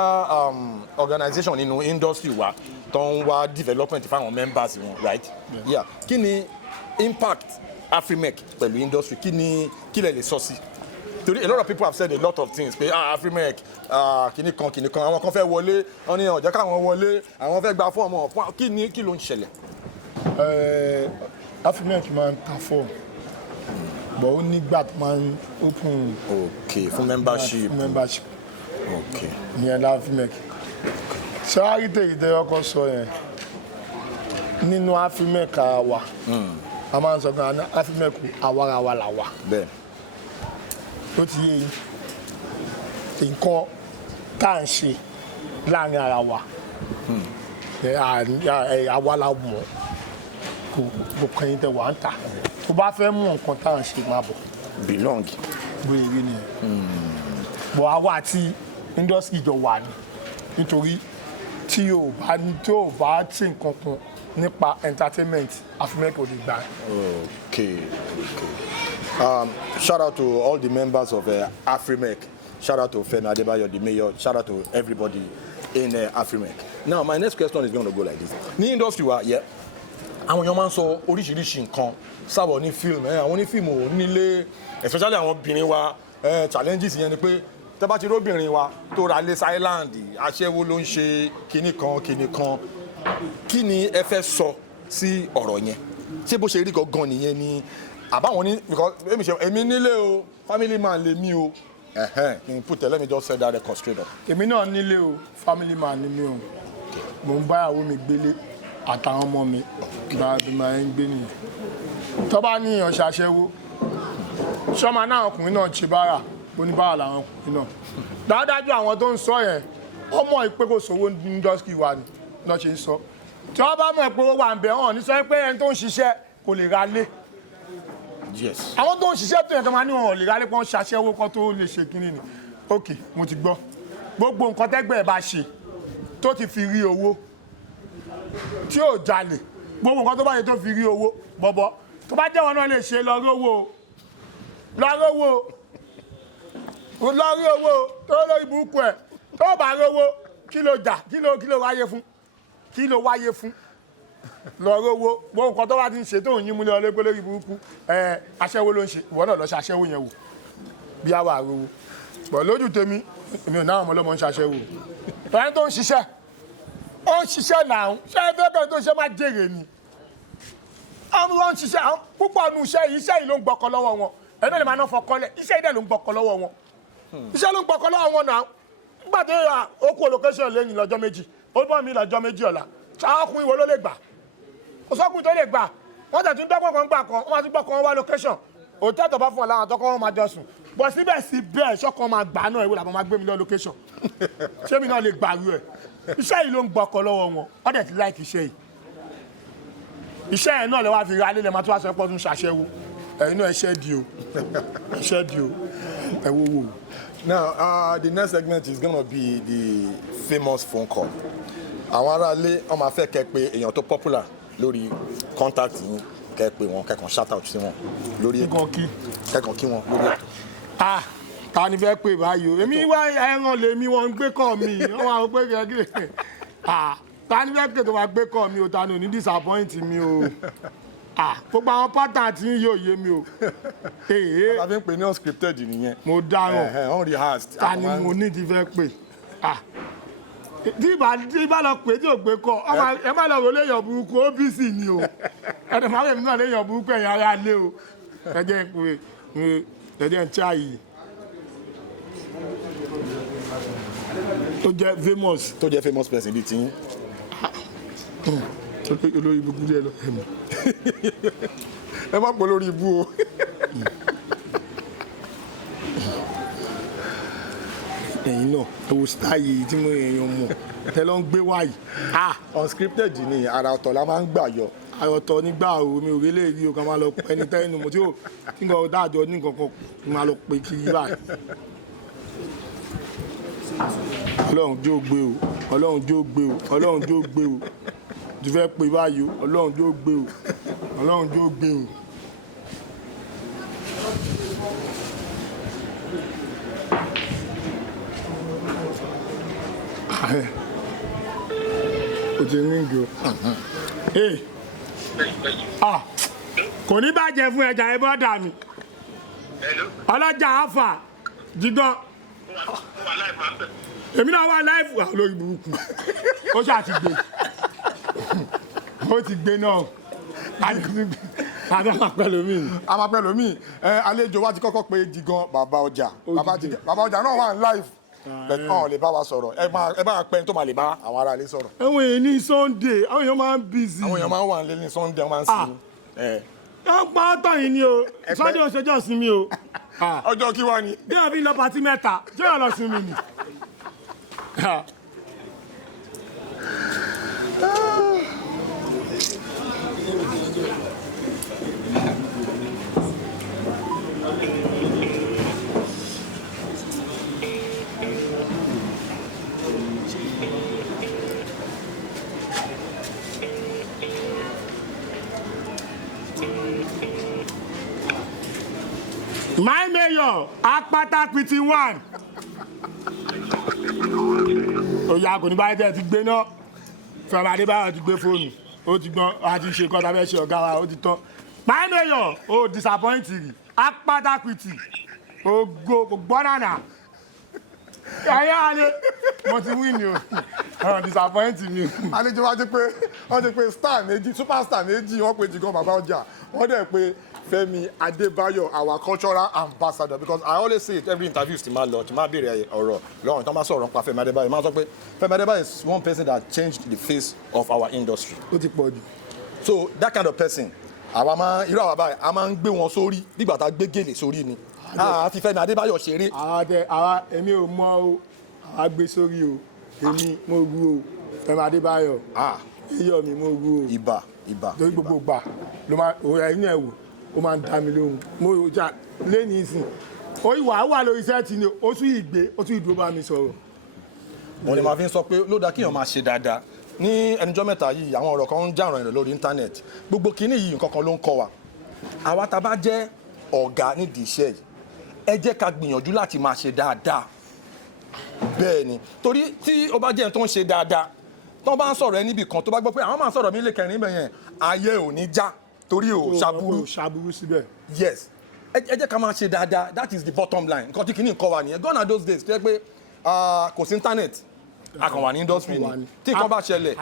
organization nínú industry wa tó ń wá development fáwọn members wọn right yeah kí ni impact Afrimec pẹ̀lú industry kí lẹ lè sọ sí torí a lot of people have said a lot of things pé Afrimec kìnnì kan àwọn kan fẹ́ wọlé wọn ní ọ̀jẹ́ káwọn wọlé àwọn fẹ́ gba fọ́ọ̀mù kí ló ń ṣẹlẹ̀. Afrimec máa ń ta fọ́ọ̀mù but ó nígbà tó máa ń open. ok fún membership. ok ìyẹn la Afrimec ṣáárí tèyí tẹ́ ọkọ sọ yẹn nínú Afrimec wa a máa ń sọ pé Afrimec àwarawa là wà. bẹ́ẹ̀ ó ti yé nǹkan tá à ń ṣe láàrin ara wa àwa la mọ̀ kò kẹ́yìn tẹ wà ń tà tó bá fẹ́ mú nǹkan tá à ń ṣe máa bọ̀. belong. bóyá ìwé nìyẹn bọ̀ àwa àti industry jọ wà ní nítorí tí yóò bá ṣe nǹkan kan nípa entertainment Afrimec ò lè gbà. okay. Shout out to all the members of Afrimec. Shout out to Fẹ́mi Adébáyọ̀, the mayor. Shout out to everybody in Afrimec. Now, my next question is going to go like this. Ní industry wa, yeah, àwọn èèyàn máa ń sọ oríṣiríṣi nǹkan sábọ̀ ní film, àwọn ní fíìmù nílé, especially àwọn obìnrin wa, challenges yẹn ni pé tẹ́ bá ti rí obìnrin wa tó ra lé Island, aṣẹ́wó ló ń ṣe kinní kan. Kí ni ẹ fẹ́ sọ sí ọ̀rọ̀ yẹn? Ṣé bó ṣe rí gangan nìyẹn ni? Àbáwọn ní because èmi nílé o family man lè mí o kí n put let me just set that record straight up. èmi náà nílé o family man ni mí o mò ń báyàwó mi gbélé àtàwọn ọmọ mi bá a bí máa ń gbé nìyẹn tó bá ní ìyàn ṣàṣẹwó sọmọ náà ọkùnrin náà ṣe bára oníbàárà làwọn ọkùnrin náà dáadájú àwọn tó ń sọ yẹn ọmọ ìpè kò sówó ní industry wa ni lọ́ ṣe ń sọ tí wọ́n bá mọ̀ pé ó wà ń bẹ̀ hàn ní sọ pé ẹni tó ń ṣiṣẹ́ kò lè ra lé. Yes. àwọn tó ń ṣiṣẹ́ tó yẹn tó máa ní wọn ò lè rálé pọ́n ṣaṣẹ́wó kan tó lè ṣe kínní ni ok mo ti gbọ́ gbogbo nǹkan tẹ́gbẹ́ ẹ̀ bá ṣe tó ti fi rí owó tí ò jalè gbogbo nǹkan tó bá yẹ tó fi rí owó bọ́bọ́ tó bá jẹ́ wọn náà lè ṣe lọ rí owó tó lórí burúkú ẹ̀ tó bá rí owó kí ló wáyé fún lọ rówó gbogbo nǹkan tó bá ti ń ṣe tó ń yín múlẹ̀ ọlẹ́gbẹ́ lórí burúkú aṣẹ́wó ló ń ṣe ìwọ náà lọ ṣe aṣẹ́wó yẹn wò bí a wà rówó pọ̀ lójú tèmi èmi ò náà ọmọ ọlọ́mọ ń ṣaṣẹ́wó ẹni tó ń ṣiṣẹ́ ó ń ṣiṣẹ́ náà ṣé ẹgbẹ́ tó ṣe máa jèrè ni àwọn wọn ń ṣiṣẹ́ púpọ̀ nu iṣẹ́ yìí ló ń gbọ́kọ lọ́wọ́ wọn ẹni lè máa ná fọkọlẹ̀ iṣẹ́ yìí dẹ̀ ló ń gbọ́kọ lọ́wọ́ wọn iṣẹ́ ló ń gbọ́kọ lọ́wọ́ wọn náà nígbà tó yà ó kú location lẹ́yìn lọ́jọ́ méjì ó bọ́ mi lọ́jọ́ méjì ọ̀la ṣáà ọkùnrin wo ló lè gbà òsọ́kùn tó lè gbà wọ́n tẹ̀ tún dọ́gbọ̀n kan gbà kan wọ́n máa tún gbọ́ kan wá location òtẹ́ tó bá fún ọ láwọn àtọ́kọ́ wọn máa jọ sùn bọ̀ síbẹ̀síbẹ̀ ṣọ́kan máa gbà náà ìwé làwọn máa gbé mi lọ location ṣé mi náà lè gbàrú ẹ̀ iṣẹ́ yìí ló ń gbọ́kọ lọ́wọ́ wọn wọ́n dẹ̀ ti láìkì iṣẹ́ yìí iṣẹ́ yẹn náà lè wá fi ra nílẹ̀ máa tún wá sọ pé ọdún ṣàṣẹ́wó ẹ̀yin náà ẹṣẹ́ di o ẹ wo wo. Now the next segment is gonna be the famous phone call. Àwọn aráalé wọ́n máa fẹ́ kẹ́ pé èèyàn tó popular lórí contact yín kẹ́ pé wọn kẹ́kàn shout out sí wọn lórí ètò kẹ́kàn kí wọn lórí ètò. ta ni fẹ́ pè báyìí o èmi wá ẹran lèmi wọn ń gbé kọ́ mi wọ́n wá pé kẹ́kẹ́ ta ni fẹ́ pè tó máa gbé kọ́ mi o ta ni ò ní disappoint mi o gbogbo àwọn pátá tí ń yóò yé mi o. a fi ń pè ní unscripted nìyẹn. mo dáràn unrehearsed. ta ni mo ní ti fẹ́ pè tí bá lọ pé tí ò gbé kọ ẹ má lọ rò léèyàn burúkú OBC ni o ẹ̀dẹ̀ máa wẹ̀ mí náà léèyàn burúkú ẹ̀yìn ara lé o ẹ̀jẹ̀ ń ṣá yìí tó jẹ́ famous person bíi tiyín. olórí ibùkún díẹ̀ lọ ẹ má pọ̀ lórí ibú o. ẹ̀yin náà ẹ wo sítáì yìí tí mo èèyàn mọ̀ tẹ́ ló ń gbé wáyìí. unscripted ni ara ọ̀tọ̀ la máa ń gbà yọ. ara ọ̀tọ̀ nígbà o mi ò rí léèrí o kan máa lọ pẹ́ ní tẹ́yìn mo tí ò kí n kọ́ dájọ́ ní nǹkan kan máa lọ pé kiri báyìí. ọlọ́run jó gbé o ọlọ́run jó gbé o ọlọ́run jó gbé o jù fẹ́ pé báyìí o ọlọ́run jó gbé o ọlọ́run jó gbé o. o ti ní ìgò kò ní bàjẹ́ fún ẹja ẹ bọ́dà mi ọlọ́jà àfà jígan èmi náà wà láìfù lórí burúkú ó ṣáà ti gbé ó ti gbé náà àdàmà pẹ̀lú mi. àmà pẹ̀lú mi àlejò wa ti kọ́kọ́ pé jígan bàbá ọjà bàbá ọjà náà wà ní live bẹ́ẹ̀ náà lè bá wa sọ̀rọ̀ ẹ bá pẹ́ tó máa lè bá àwọn ará ilé sọ̀rọ̀. àwọn èèyàn ní Sunday àwọn èèyàn máa ń busy. àwọn èèyàn máa ń wà nílé ní Sunday wọ́n máa ń sinmi. ó pa ọ́tọ̀ yìí ni o Sunday ò ṣèjọ́ sinmi o. ọjọ́ kí wá ni. bí wọ́n fi lọ pàtí mẹ́ta ṣé wọ́n lọ sinmi ni. My mayor, Apata Piti one. Oya kò ní báyìí tẹ́ ti gbé náà. Fẹ́mi Adébáyọ̀ ti gbé fóònù. Ó ti gbọ́n, a ti ṣe kọ́ta fẹ́ ṣe ọ̀gá wa, ó ti tán. My mayor, ó disappointing. Apata Piti. Ó gbọ́ nànà. Ayé alẹ́, mo ti win ni o. Disappointing ni o. Àlejò wa ti pé wọ́n ti pé star méjì, superstar méjì, wọ́n pe Jígan bàbá ọjà. Wọ́n dẹ̀ pé Fẹ́mi Adébáyọ̀, our cultural ambassador, because I always say it every interview tí máa lọ tí máa béèrè ọ̀rọ̀ lọ́rùn tí wọ́n máa sọ̀rọ̀ nípa Fẹ́mi Adébáyọ̀ máa sọ pé Fẹ́mi Adébáyọ̀ is one person that changed the face of our industry. Ó ti pọ̀ jù. So that kind of person àwa máa irú àwa báyìí a máa ń gbé wọn sórí nígbà tá a gbé gèlè sórí ni a fi Fẹ́mi Adébáyọ̀ ṣeré. àwa èmi ò mọ o àwa gbé sórí o èmi mo ru o Fẹ́mi Adébáyọ̀ iyọ̀ mi mo ru o. ibà. torí gbogbo gbà ló máa òòrùn ẹ̀yìn ẹ̀ wò ó máa ń dá mi lóhùn mo jà lẹ́yìn ìsìn ó ìwà wà lórí sẹ́ẹ̀tì ni ó tún ìgbé ó tún ìdúró bá mi sọ̀rọ̀. wọ́n ní máa fi ń sọ pé ló dáa kíyàn máa ṣe dáadáa ní ẹnujọ́ mẹ́ta yìí àwọn ọ̀rọ̀ kan ń jà ràn lórí íńtánẹ́ẹ̀tì gbogbo kínní yìí nǹkan kan ló ń kọ́ wa àwa tá a bá jẹ́ ọ̀gá nídìí iṣẹ́ yìí ẹ jẹ́ ká gbìyànjú láti máa ṣe dáadáa bẹ́ẹ̀ ni torí tí ó bá jẹ́ ẹni tó ń ṣe dáadáa tó bá ń sọ̀rọ̀ ẹ níbì kan tó bá gbọ́ pé àwọn máa ń sọ̀rọ̀ mí lè kẹrin ibẹ̀ yẹn ayé ò ní já torí ò ṣàbúrú síbẹ̀. yes ẹ jẹ́ ká máa ṣe dáadáa that is the bottom line nǹkan tí kìíní ń kọ́ wa nìyẹn gone are those days tó yẹ pé kò sí internet a kàn wà ní industry ni tí nǹkan bá ṣẹlẹ̀.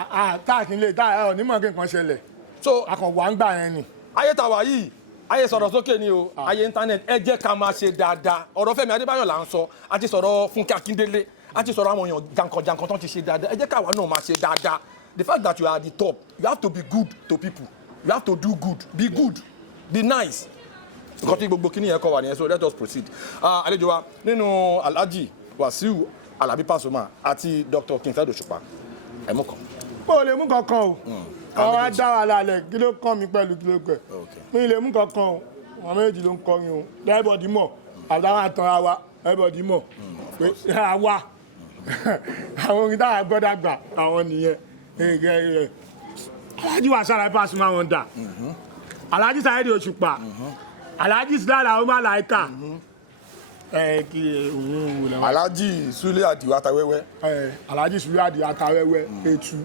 táàkì lè tá onímọ̀ kí nǹkan ṣẹlẹ̀ so a kàn wà ń gbà yẹn ni. ayé tàwa yìí ayé sọ̀rọ̀ sókè ni o ayé internet ẹ jẹ́ ká máa ṣe dáadáa ọ̀rọ̀ Fẹ́mi Adébáyọ̀ là ń sọ a ti sọ̀rọ̀ Funke Akindele a ti sọ̀rọ̀ àwọn èèyàn jankan-jankan tó ti ṣe dáadáa ẹ jẹ́ káwa náà máa ṣe dáadáa the fact that you are at the top you have to be good to people you have to do good be nice nǹkan tí gbogbo kíní yẹn kọ́ wa nìyẹn so let us proceed àlejò wa nínú Alhaji Wasiu Alabi Pasuma àti Dr. Kinfedo Òṣùpá ẹ mú kan. mo lè mú kankan o àwọn á dá wa lálẹ́ kí ló kàn mí pẹ̀lú kí ló kẹ̀ mi lè mú kankan o àwọn méjì ló ń kọrin o everybody mọ̀ àtàwọn àtàrà wa everybody mọ̀ pé àwa àwọn orin táwọn gbọ́dọ̀ gbà àwọn nìyẹn Alhaji Wasiu Alabi Pasuma wọn dà Alhaji Saheed Òṣùpá Alhaji Islam àwọn Màláíkà kí òun wò lẹ́wọ̀n. Alhaji Sule Adio Atawẹ́wẹ́. Alhaji Sule Adio Atawẹ́wẹ́ Etu.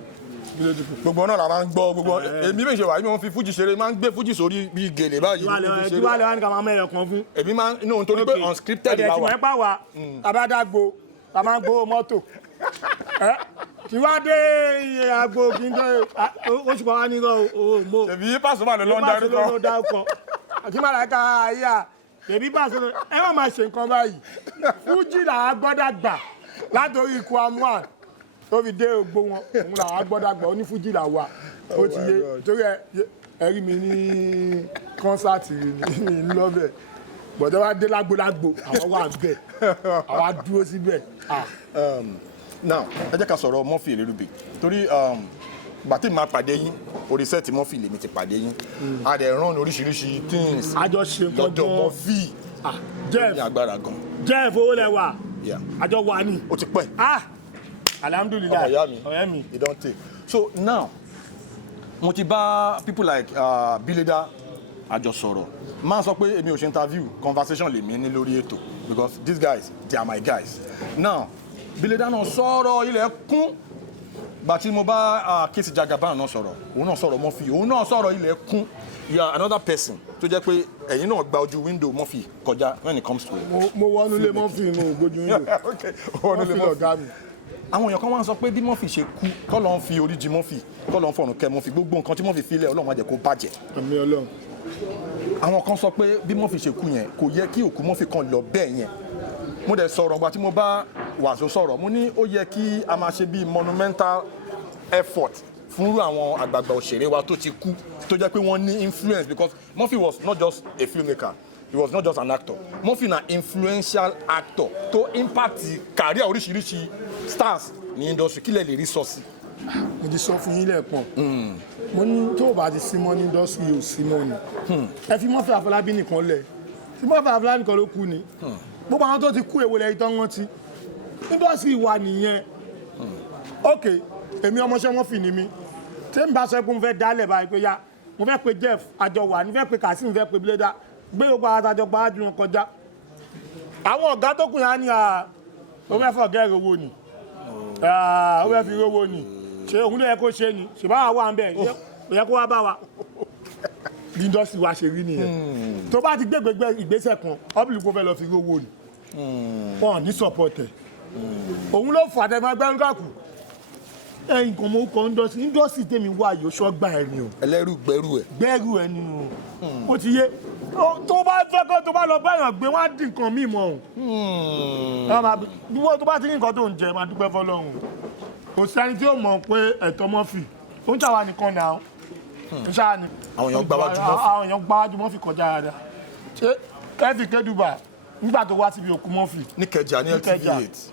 Gbogbo náà la máa ń gbọ́ gbogbo èmi bí ìṣèwà yìí wọ́n fi fújì ṣeré máa ń gbé fújì sórí bíi gèlè báyìí. Kí wàá lẹ́wọ̀n ní ká máa mẹ́yọ̀ kan fún. Èmi máa ń inú nítorí pé unscripted la wà. ẹ̀dẹ̀ tí wọ́n pa wá abádàgbo la máa ń gbowó mọ́tò. Kí wá dé àgbo kí n dé oṣù kan wá ní owó mọ́. Ṣèbí Pasuma ló ń darí kan. ló dá kan. Kí má láyé ká ayé à ṣèbí Pasuma ẹ má máa ṣe nǹkan báyìí. Fújì là á gbọ́dọ̀ gbà látòrí Eko Amuda tó fi dé ògbó wọn òun là á gbọ́dọ̀ gbà ó ní Fújì là wà. Ó ti yé torí ẹ rí mi ní kọ́nsáàtì ní lọ́bẹ̀. Bọ̀dọ̀ wá dé lágbolágbo àwọn wà ń bẹ̀ àwa dúró síbẹ̀. Now ẹ jẹ́ ká sọ̀rọ̀ Murphy a little bit torí bàtí máa pàdé yín orí sẹ́ẹ̀tì Murphy lèmi ti pàdé yín a dẹ̀ rán oríṣiríṣi things àjọ ṣe nǹkan lọ́dọ̀ Murphy ní agbára gan. Jeff Owolewa àjọ wà ní. Ó ti pẹ́. Alhamdulillah ọ̀rẹ́ mi you don take. So now mo ti bá people like Bileda àjọ sọ̀rọ̀ máa sọ pé èmi ò ṣe interview conversation lèmi ní lórí ètò because these guys they are my guys. Now Bileda náà sọ̀rọ̀ ilẹ̀ kún bàtí mo bá Kéèsì Jagaban náà sọ̀rọ̀ òun náà sọ̀rọ̀ Murphy òun náà sọ̀rọ̀ ilẹ̀ kún you are another person tó jẹ́ pé ẹ̀yin náà gba ojú window Murphy kọjá when it comes to. mo wọnú lé Murphy mo gbójú window. Murphy lọ̀gá mi. Àwọn èèyàn kan wá ń sọ pé bí Murphy ṣe kú kọ́lọ́ ń fi oríjì Murphy kọ́lọ́ ń fọ̀rùn kẹ́ Murphy gbogbo nǹkan tí Murphy fi lẹ̀ Ọlọ́run má jẹ́ kó bàjẹ́. Àmín Ọlọ́run. Àwọn kan sọ pé bí Murphy ṣe kú yẹn kò yẹ kí òkú Murphy kan lọ bẹ́ẹ̀ yẹn mo dẹ̀ sọ̀rọ̀ gba tí mo bá Wàsó sọ̀rọ̀ mo ní ó yẹ kí a máa ṣe bí monumental effort fún àwọn àgbààgbà òṣèré wa tó ti kú tó jẹ́ pé wọ́n ní influence because Murphy was not just a filmmaker he was not just an actor Murphy na influential actor tó impact career oríṣiríṣi stars ní industry kílẹ̀ lè rí sọ́ọ̀sì. Mo ti sọ fún yín lẹ́ẹ̀kan mo ní tó o bá ti símọ́ ní industry yóò símọ́ ni ẹ fi Murphy Afọlábí nìkan lẹ̀ tí Murphy Afọlábí nìkan ló kú ni gbogbo àwọn tó ti kú èwo lẹ́yìn tó ń rántí industry wà nìyẹn ok èmi ọmọọṣẹ́ Murphy ni mi tí n bá sọ pé mo fẹ́ dálẹ̀ báyìí pé ya mo fẹ́ pe Jeff àjọ wà ní fẹ́ pe Kasim fẹ́ pe Bileda gbé gbogbo àwọn àtàjọ gbájú wọn kọjá àwọn ọ̀gá tó kù yẹn á ní ó fẹ́ fọ̀gẹ́ ìrówó ni ó fẹ́ fi rówó ni ṣé òun ló yẹ kó ṣe ni ṣùgbọ́n àwọn wà ń bẹ̀ ó yẹ kó wá bá wa bí industry wa ṣe rí nìyẹn tó bá ti gbé ìgbésẹ̀ kan ọ́bìlì kó fẹ́ lọ fi rówó ni wọn ní support ẹ̀ òun ló fà tẹ́ máa gbẹ́rún kàkù ẹ̀yìn kan mo kọ́ indọ́sì tèmi wá yóò ṣọ́gbà ẹ̀ ni o. Ẹlẹ́rù gbẹ́rù ẹ̀. Gbẹ́rù ẹ̀ ni o. Ó ti yé tó bá fẹ́ kó tó bá lọ báyàn gbé wọ́n á dín nǹkan míì mọ́ o. Tó bá ti ní nǹkan tó ń jẹ máa dúpẹ́ fọlọ́run. Kò sẹ́ni tí ó mọ̀ pé ẹ̀tọ́ Murphy ó ń tàwa nìkan náà. Àwọn èèyàn gbáwájú Murphy. Àwọn èèyàn gbáwájú Murphy kọjá dáadáa. Ṣé Kẹ́fì Kédùbà nígbà tó wá síbi òkú Murphy. Ní Kẹjà ní LTV8.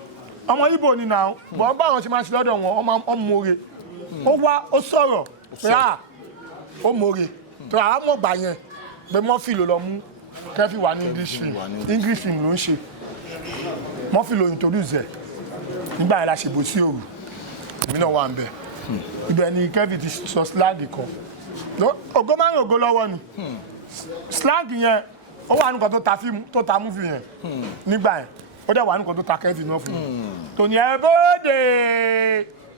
Ọmọ Ìgbò ni náà bọ́n báwọn ṣe máa ṣe lọ́dọ̀ wọn ọmọ mòre ó wá ó sọ̀rọ̀ pé ó mòre tó àá mọ̀ gbà yẹn pé Murphy ló lọ mú Kẹ́fì wà ní English film ló ń ṣe Murphy ló introduce ẹ̀ nígbà yẹn la ṣe bò sí òru èmi náà wà ń bẹ̀ ibẹ̀ ni Kẹ́fì ti sọ slang kan ògo máa ń ògo lọ́wọ́ ni slang yẹn ó wà nǹkan tó ta movie yẹn nígbà yẹn ó dẹ̀ wà nǹkan tó ta Kẹ́fì náà fún un tòní ẹ bóde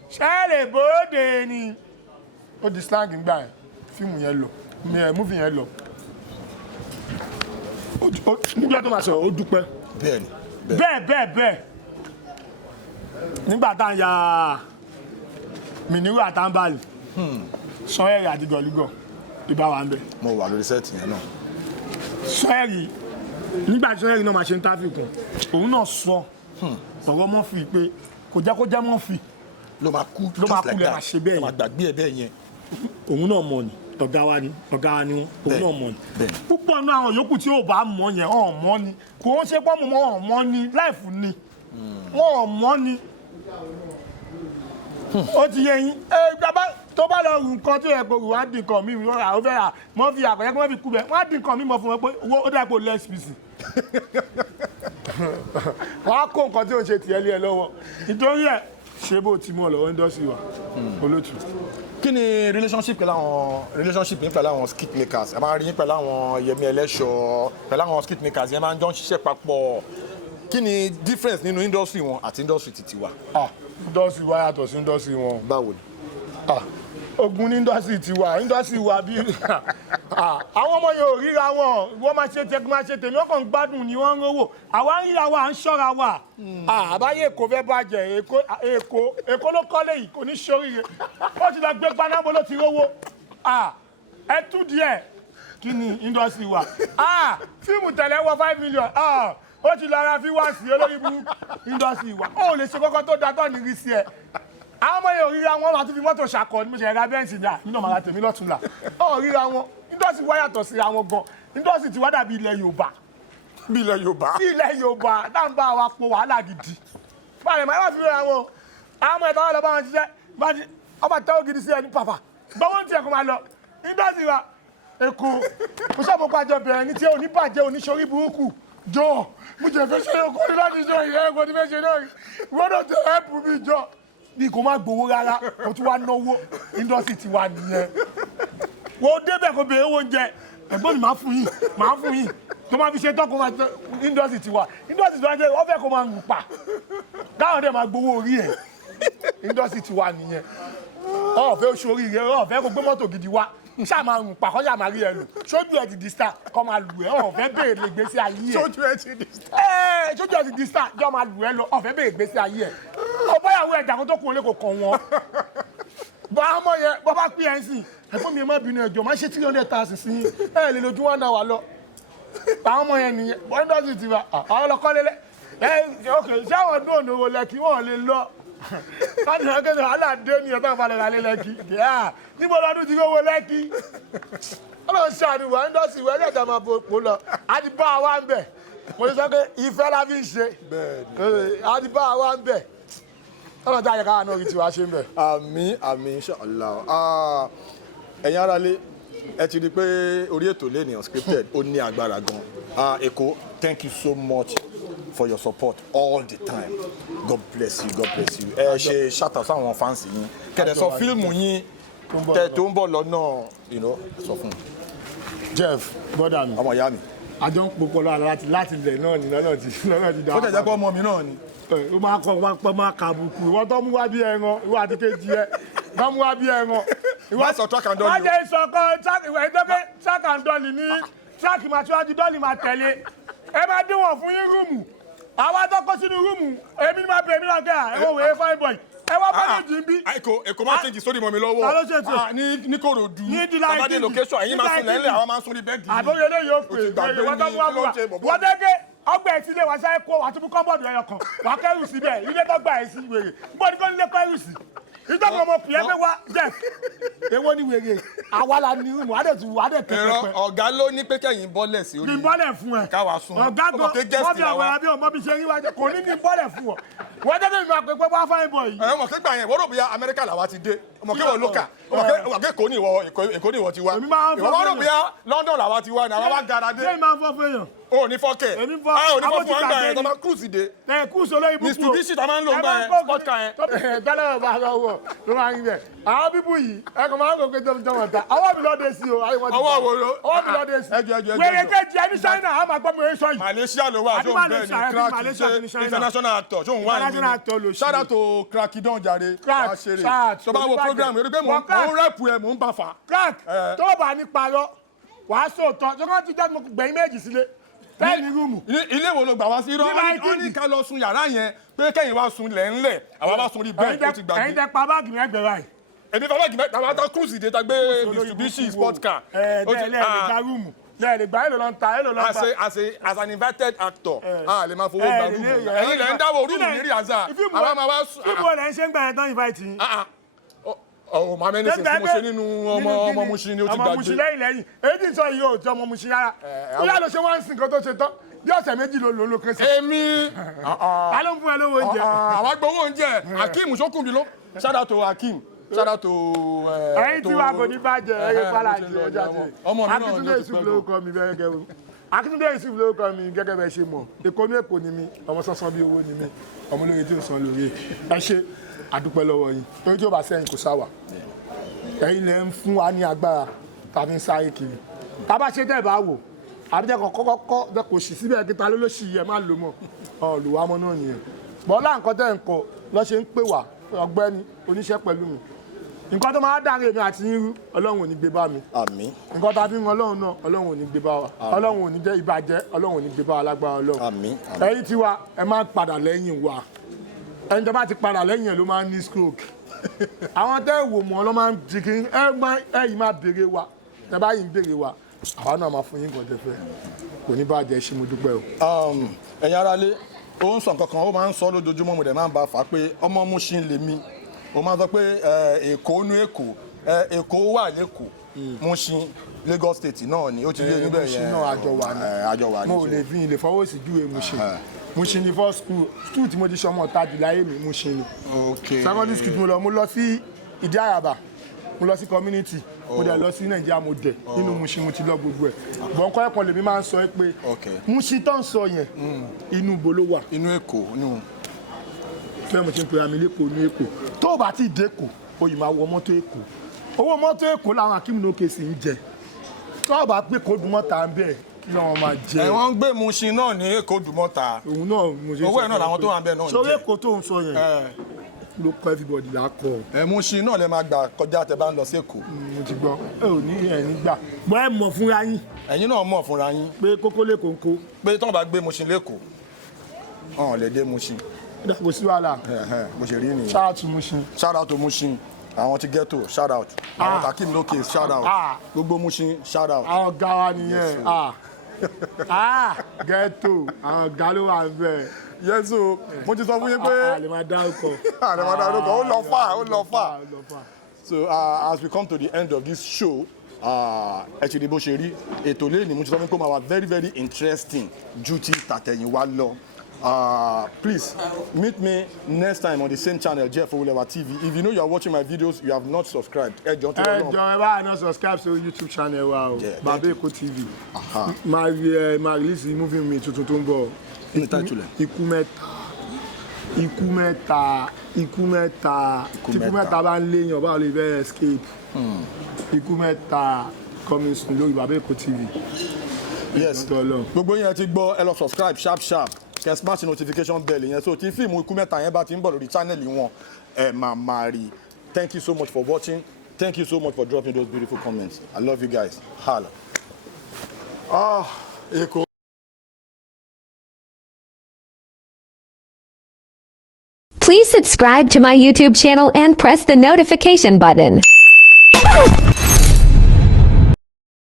ṣẹlẹ̀ bóde ni ó di slang gbà yẹn fíìmù yẹn lọ múfì yẹn lọ nígbà tó máa sọ̀rọ̀ ó dúpẹ́ bẹ́ẹ̀ nígbà tá à ń ya Mìnírù àtàǹbàlì Sanyẹ̀rì àti Gọ̀lígọ̀ ìbá wa ń bẹ̀. Mo wà lórí sẹ́ẹ̀tì yẹn náà. Sanyẹ̀rì nígbà tí Sanyẹ̀rì náà máa ṣe ń táfì kan òun náà sọ ọ̀rọ̀ Murphy pé kò jẹ́ Murphy ló máa kú lè máa ṣe bẹ́ẹ̀ yẹn máa gbàgbé ẹ̀ bẹ́ẹ̀ yẹn. Òun náà mọ̀ ni ọ̀gá wa ni wọ́n òun náà mọ̀ ni púpọ̀ náà àwọn yòókù tí ò bá mọ̀ yẹn ọ̀n mọ̀ ni kò ń ṣe pọ́nmù mọ́ ọ̀n mọ̀ ni láìfù ni wọ́n mọ̀ ni ó ti yẹ yín tó bá lọ rù nǹkan tó yẹ kó rù wá dín nǹkan mi ó fẹ́ rà Murphy àkọ́yẹ́ kó Murphy kú bẹ́ẹ̀ wọ́n á dín nǹkan mi mọ̀ fún wọn pé ó dà pé less busy wọ́n á kó nǹkan tí ò ń ṣe tiẹ̀ lé ẹ lọ́wọ́ nítorí ẹ̀ ṣé bó ti mọ̀ lọ́wọ́ industry wa olótù. Kí ni relationship yín pẹ̀lú àwọn skit makers ẹ máa rí yín pẹ̀lú àwọn Yẹmí Ẹlẹ́ṣọ̀ pẹ̀lú àwọn skit makers yẹn máa ń jọ ń ṣiṣẹ́ papọ̀ kí ni difference nínú industry wọn àti industry titi wa. Industry wa yàtọ̀ sí industry wọn. Báwo ni. Ogun ní industry wa bí àwọn ọmọ yóò ríra wọn wọ́n máa ṣe tẹ́kí máa ṣe tèmi ọkàn gbádùn ni wọ́n ń rówó àwa ń ríra wa à ń ṣọ́ra wa àbáyé Èkó fẹ́ bàjẹ́ Èkó ló kọ́lé yìí kò ní ṣoríire ó ti lọ gbé gbanábo ló ti rówó ẹ tú díẹ̀ kí ni industry wa fíìmù tẹ̀lé wọ 5 million ó ti lọ ra fíwáàsì olórí burúkú industry wa ó lè ṣe kọ́kọ́ tó da tó ní rí sí ẹ àwọn ọmọ yóò ríra wọn àti fi mọ́tò ṣàkọ ní mo ṣe ra bẹ́ǹsì dà nínú ọmọ àtẹ̀mí lọ́túnla ó ríra wọn indọ́sì wá yàtọ̀ sí àwọn gan indọ́sì ti wá dàbí ilẹ̀ Yorùbá bí ilẹ̀ Yorùbá dáńbà wa po wàhálà gidi báyìí máa fi ríra wọn àwọn ọmọ ìtawọ́ lọ bá wọn ṣiṣẹ́ ọba tẹ́wọ́ gidi sí ẹni pàpà gbọ́wọ́ ń tiẹ̀ kó máa lọ indọ́sì wa Èkó mo ṣàpòpọ̀ àjọ bẹ̀rẹ̀ ní tí ò ní bàjẹ́ oníṣorí burúkú jọ mo jẹ fẹ́ ṣe okòó ní láti jọ ìyá ẹ̀kọ́ ní fẹ́ ṣe náà gbọ́dọ̀ tẹ ẹ̀pù mi jọ bí kò má gbowó rárá o tún wá náwó indọ́sì ti wà nìyẹn wọ́n débẹ̀ kó bèrè owó oúnjẹ ẹ̀gbọ́n mi máa fún yín tó máa fi ṣe tán kó máa tẹ indọ́sì ti wà indọ́sì ti wà jẹ́ wọ́n fẹ́ kó máa ń pa káwọn dẹ̀ máa gbowó orí ẹ̀ indọ́sì ti wà nìyẹn ọ̀fẹ́ oṣù oríire ọ̀fẹ́ kó gbé mọ́tò gidi wá ṣáà máa rùn pa kọ́jà máa rí ẹ lò sójú ẹ ti di star kọ́ máa lù ẹ́ ọ̀fẹ́ bèèrè lè gbèsè ayé ẹ̀ sójú ẹ ti di star sójú ẹ ti di star jọ máa lù ẹ́ lọ ọ̀fẹ́ bèèrè gbèsè ayé ẹ̀ ọ̀bọ̀yàwó ẹ̀jà kó tó kún olé kò kàn wọ́n bọ́ ọmọ yẹn bọ́ bá pín ẹ̀ ń sìn ẹ̀fọ́ mi má bínú ẹ̀jọ̀ máa ṣe 300,000 sí ẹ̀ lè lójú wọn náà wà lọ àwọn ọmọ yẹn nìyẹn bọ́ńdọ́sì ti wà àwọn ọlọ́kọ́ lélẹ̀ ṣé àwọn ọdún ònà owó lẹ́kì wọ́n lè lọ láti ẹgbẹ́ náà aládé ní ọ̀tá ìfàlẹ̀ rà lé lẹ́kì níbo lọ́dún ti rówó lẹ́kì ọlọ́run ṣàdùwà indọ́sì ìwé ẹ̀jẹ̀ máa bò lọ àti bá wa ń bẹ̀ mo sọ pé ìfẹ́ la fi ń ṣe àti bá wa ń bẹ̀ ọlọ́run tí a yẹ káwa náà rí tiwa ṣe ń bẹ̀. àmín inshallah ẹ̀yin aráalé ẹ ti rí i pé orí ètò lé ní Unscripted ó ní agbára gan Eko, thank you so much for your support all the time. God bless you. Ẹ ṣe shout out sáwọn fans yín. Kẹ̀dẹ̀ sọ fíìmù yín tó ń bọ̀ lọ́nà sọ fún mi. Jeff bọ́dà mi. Ọmọ ìyá mi. Àjọ ń popọ̀ lọ́wọ́ láti ilẹ̀ náà ni lọ́nà ti dá. Ó tẹ̀jẹ́ pé ọmọ mi náà ni. Ó máa kọ́ máa kà bùkù. Ìwọ́n tó mú wá bí ẹran, ìwọ àti kejì ẹ. Wọ́n mú wá bí ẹran. Ìwọ́n sọ track and dolly. Wọ́n jẹ́ ìsọ̀kan ìwà ìdọ́gbẹ́ track and dolly ní track máa tíwájú dolly máa tẹ̀lé. Ẹ máa dín wọn fún yín rúùmù. Àwa tó kọ́ sínú rúùmù, èmi ni máa bẹ̀ mí lọ́kẹ́ ẹ̀ wọ́n wèé fine boy. Ẹ wá bọ́lẹ̀jì ń bí. Èkó máa ṣe jì sórí mọ́ mi lọ́wọ́. Ní Kòròdú. Tabade location, ẹ̀yin máa sún lẹ́lẹ̀, àwọn máa ń sún ní bẹ́ẹ̀dì. Àbóyọlé yóò pè é. Wọ́n tẹ́gẹ́ ọgbà ẹ̀ sílé wa sáré kó wa tún kọ́ńbọ̀dù ẹyọ kan. Wà á kẹ́rù síbẹ̀, ilé tó gbà ẹ̀ sí wèrè. Gbọ́dọ̀ ní kó nílé kẹ́rù sí. Ìjọba ọmọ pìẹ́ pé wá jẹ́. Èwo ni wèrè? Àwa la ní ìmọ̀ adé kẹ̀kẹ́. Ọ̀gá ló ní pé kẹ́yìn bọ́lẹ̀ sí orí. Ní bọ́lẹ̀ fún ẹ. Káwa sún. Ọ̀gá gan mọ́bí àwọn abẹ́ ọmọ bí ṣe rí wájú kò ní bọ́lẹ̀ fún ọ. Wọ́n jẹ́ kí n máa pè pé wá fáyín bọ̀ yìí. Ọmọ kégbà yẹn wọ́n rò bí Amẹ́ríkà làwa ti dé. Ọmọ kéwọ̀ lókà. Ọmọ Èkó ni ìwọ ti wá. Ìwọ wọ́n rò bí London làwa ti wá ní àwọn wá gara dé. Ṣé ìmáa ń fọ́ fún èèyàn? O ní fọ́kẹ̀. Èmi fọ́. O ní fọ́ fún ọgbà yẹn tó máa cruise dé. Cruise olóyìn búkú. Mitsubishi tó máa ń lò gbà yẹn sport car yẹn. Tẹ́lẹ̀ bá lọ wọ̀ ló máa ń bẹ̀. Àwọn bíbú yìí ẹ̀kọ́ máa ń gòkè jọmọ̀ ta. Ọwọ́ mi lọ́dẹ sí o. Ọwọ́ wo ló? Ọwọ́ mi lọ́dẹ sí. Ẹjọ. Wèrè kejì ẹni China a máa gbọ́ mi orí sọ yìí. Malaysia ló wà tó ń bẹ́ẹ̀ ní crack international actor tó ń wá ní. Shout out to Cracky Don jàre. Crack tó bá wo program yẹn pé mò ń rẹ́pù ẹ̀ mò ń bá fa. Crack tó bá ní parọ́ wàá sóòótọ́ tó kàn ti jẹ́ gbẹ̀yìn méjì sílé. Tẹ́ẹ̀ni rúùmù. Ilé wo ló gbà wá sí irọ́? Wọ́n ní ká lọ sun yàrá yẹn pé kẹ́yìn wá sun lẹ́ńlẹ̀ àwa bá sun rí bẹ́ẹ̀ ó ti gbàgbé. Ẹ̀yin tẹ pa báàgì mẹ́gbẹ̀ẹ́ báyìí. Èmi fa báàgì mẹ́ta àwọn cruise dé ta gbé Mitsubishi sport car. Lẹ́ẹ̀lẹ́gbà rúùmù. Lẹ́ẹ̀lẹ́gbà èlò ló ń ta. As an invited actor a lè máa fowó gba rúùmù. Ẹ̀yin lẹ́ ń dáwọ́ rúùmù ní Riyadh. Àwa máa wá. Fíìmù olè ń ṣe ń gbà yẹn tán invite yín. Ọ̀hún màá mẹ́ni sìn tí mo ṣe nínú ọmọ Mushin ni ó ti gbàgbé. Ọmọ Mushin lẹ́yìn èyí tí ń sọ yìí ò tí ọmọ Mushin rárá. Bóyá ló ṣe wá ń sìn kan tó ṣe tán bí ọ̀sẹ̀ méjì ló kéré sí. Èmi. Ta ló ń fún ẹ lówó oúnjẹ? Àwa gbowó oúnjẹ Akeem Sokunbi ló. Shout out to Akeem. Shout out to. Ẹyin tí wàá kò ní bàjẹ́ ẹyẹ fàlàjì ọjà tí. Ọmọ mi náà Akíntúndé Yusuf lórúkọ mi bẹ́ẹ̀ gẹ́gẹ́ o. Akíntúndé Yusuf lórúkọ mi gẹ́gẹ́ bẹ́ẹ̀ ṣe mọ̀. Èkó ní Èkó ni mi, ọmọ sánsan bí owó ni mi, ọmọ olóye tí ò san lórí. Ẹ ṣe àdúpẹ́ lọ́wọ́ yín. Torí tí ó bá sẹ́yìn kò sáwà. Ẹ̀yin lẹ ń fún wa ní agbára tàbí ń sáré kiri. Tá bá ṣe tẹ́ ẹ̀ bá wò àbíjẹ́ kọ́kọ́ bẹ́ẹ̀ kò sì síbẹ̀ kíta ló ṣì yẹ má lò mọ́ olùwàmọ́ náà nìyẹn bọ́lá nǹkan tẹ́ ń kọ lọ́ ṣe ń pè wá ọ̀gbẹ́ni oníṣẹ́ pẹ̀lú mi nǹkan tó máa dáre mi àti yín rú ọlọ́run ò ní gbé bá mi àmín nǹkan tá a fi ń ọlọ́run náà ọlọ́run ò ní gbé bá wa ọlọ́run ò ní jẹ́ ìbàjẹ́ ọlọ́run ò ní gbé bá wa lágbára ọlọ́run àmín ẹ̀yin tiwa ẹ máa ń padà lẹ́yìn wa ẹni tó bá ti padà lẹ́yìn ẹ̀ ló máa ń ní stroke àwọn tẹ́ ìwò mọ́ ló máa ń di kí ẹ̀yin máa béèrè wa tẹ́ bá yìí ń béèrè wa àwa náà máa fún yín nǹkan tẹ́ fẹ́ kò ní bàjẹ́ ṣé mo dúpẹ́ o. ẹ̀yin aráalé ó ń sọ nǹkan kan ó máa ń sọ lójoojúmọ́ mo dẹ̀ máa ń bá a fà á pé ọmọ Mushin lèmi ó máa ń sọ pé Èkó nú Èkó Èkó wà lẹ́kọ̀ọ́ Mushin Lagos State náà ni ó ti lé níbẹ̀ yẹn Mushin náà àjọ wà ní mo lè fi ilé fọwọ́ sí júwe Mushin Mushin ni first school tí mo ti ṣọmọ ọ̀tajì láyé mi Mushin ni secondary school mo lọ sí Ìdí Àràbà mo lọ sí community mo dẹ̀ lọ sí Nàìjíríà mo dẹ̀ nínú Mushin mo ti lọ gbogbo ẹ̀ bọ́n kọ́ ẹ̀kọ́ lèmi máa ń sọ pé Mushin tó ń sọ yẹn inú ibo ló wà inú Èkó inú fẹ́ mo ti ń pe àmì lẹ́kọ̀ọ́ ní Èkó tó o bá ti dẹ́kọ̀ o yìí máa wọ mọ́tò Èkó owó mọ́tò Èkó làwọn Akim no case ń jẹ tó o bá pé kó dùn mọ́ta ń bẹ̀ kí ni wọ́n máa jẹ. wọ́n ń gbé Mushin náà ní Èkó dùmọ́ta òun náà mo ṣe sọ owó ẹ̀ náà làwọn tó wà ń bẹ̀ náà ń jẹ. sórí Èkó tó ń sọ yẹn ló kọ́ everybody lákọ̀. Mushin náà lè máa gbà kọjá tẹ bá ń lọ sí Èkó. mo ti gbọ́ ẹ ò ní ẹ̀ nígbà bọ́ ẹ mọ̀ fúnra yín. ẹ̀yin náà mọ̀ fúnra yín. pé kókó lè kónkó. pé tí wọ́n bá gbé Mushin lẹ́kọ̀ọ́ ọ̀hún lè dé Mushin. kò sí wàhálà. bó ṣe rí nìyẹn. shout out to Mushin. shout out to Mushin àwọn ti ghetto shout out àwọn Akim no case shout out gbogbo Mushin shout out. àwọn ọ̀gá wa nìyẹn ghetto àwọn ọ̀gá ló wà bẹ́ẹ̀. yẹ́sù mo ti sọ fún yín pé àlè máa dárúkọ. àlè máa dárúkọ ó lọ fà. So as we come to the end of this show ẹ ti di bó ṣe rí ètò lẹ́yìn mo ti sọ fún yín pé ó máa wà very very interesting ju ti tàtẹ̀yìnwá lọ. Please meet me next time on the same channel, Jeff Owolewa TV. If you know you are watching my videos, you have not subscribed. Ẹ jọ̀ọ́ ẹ bá not subscribe to YouTube channel wa o Baba Eko TV. máa release movie mi tuntun tó ń bọ̀. Ikú mẹ́ta bá ń léèyàn báwo lè fẹ́ escape. Ikú mẹ́ta coming soon lórí Baba Eko TV. Yes. Gbogbo yẹn ti gbọ́ ẹ lọ subscribe sharp. Kẹ́ smash notification bell yẹn so tí fíìmù Ikú Mẹ́ta yẹn bá ti ń bọ̀ lórí channel wọn ẹ máa rí. Thank you so much for watching. Thank you so much for dropping those beautiful comments. I love you guys. Hala. Eko. Please subscribe to my YouTube channel and press the notification button.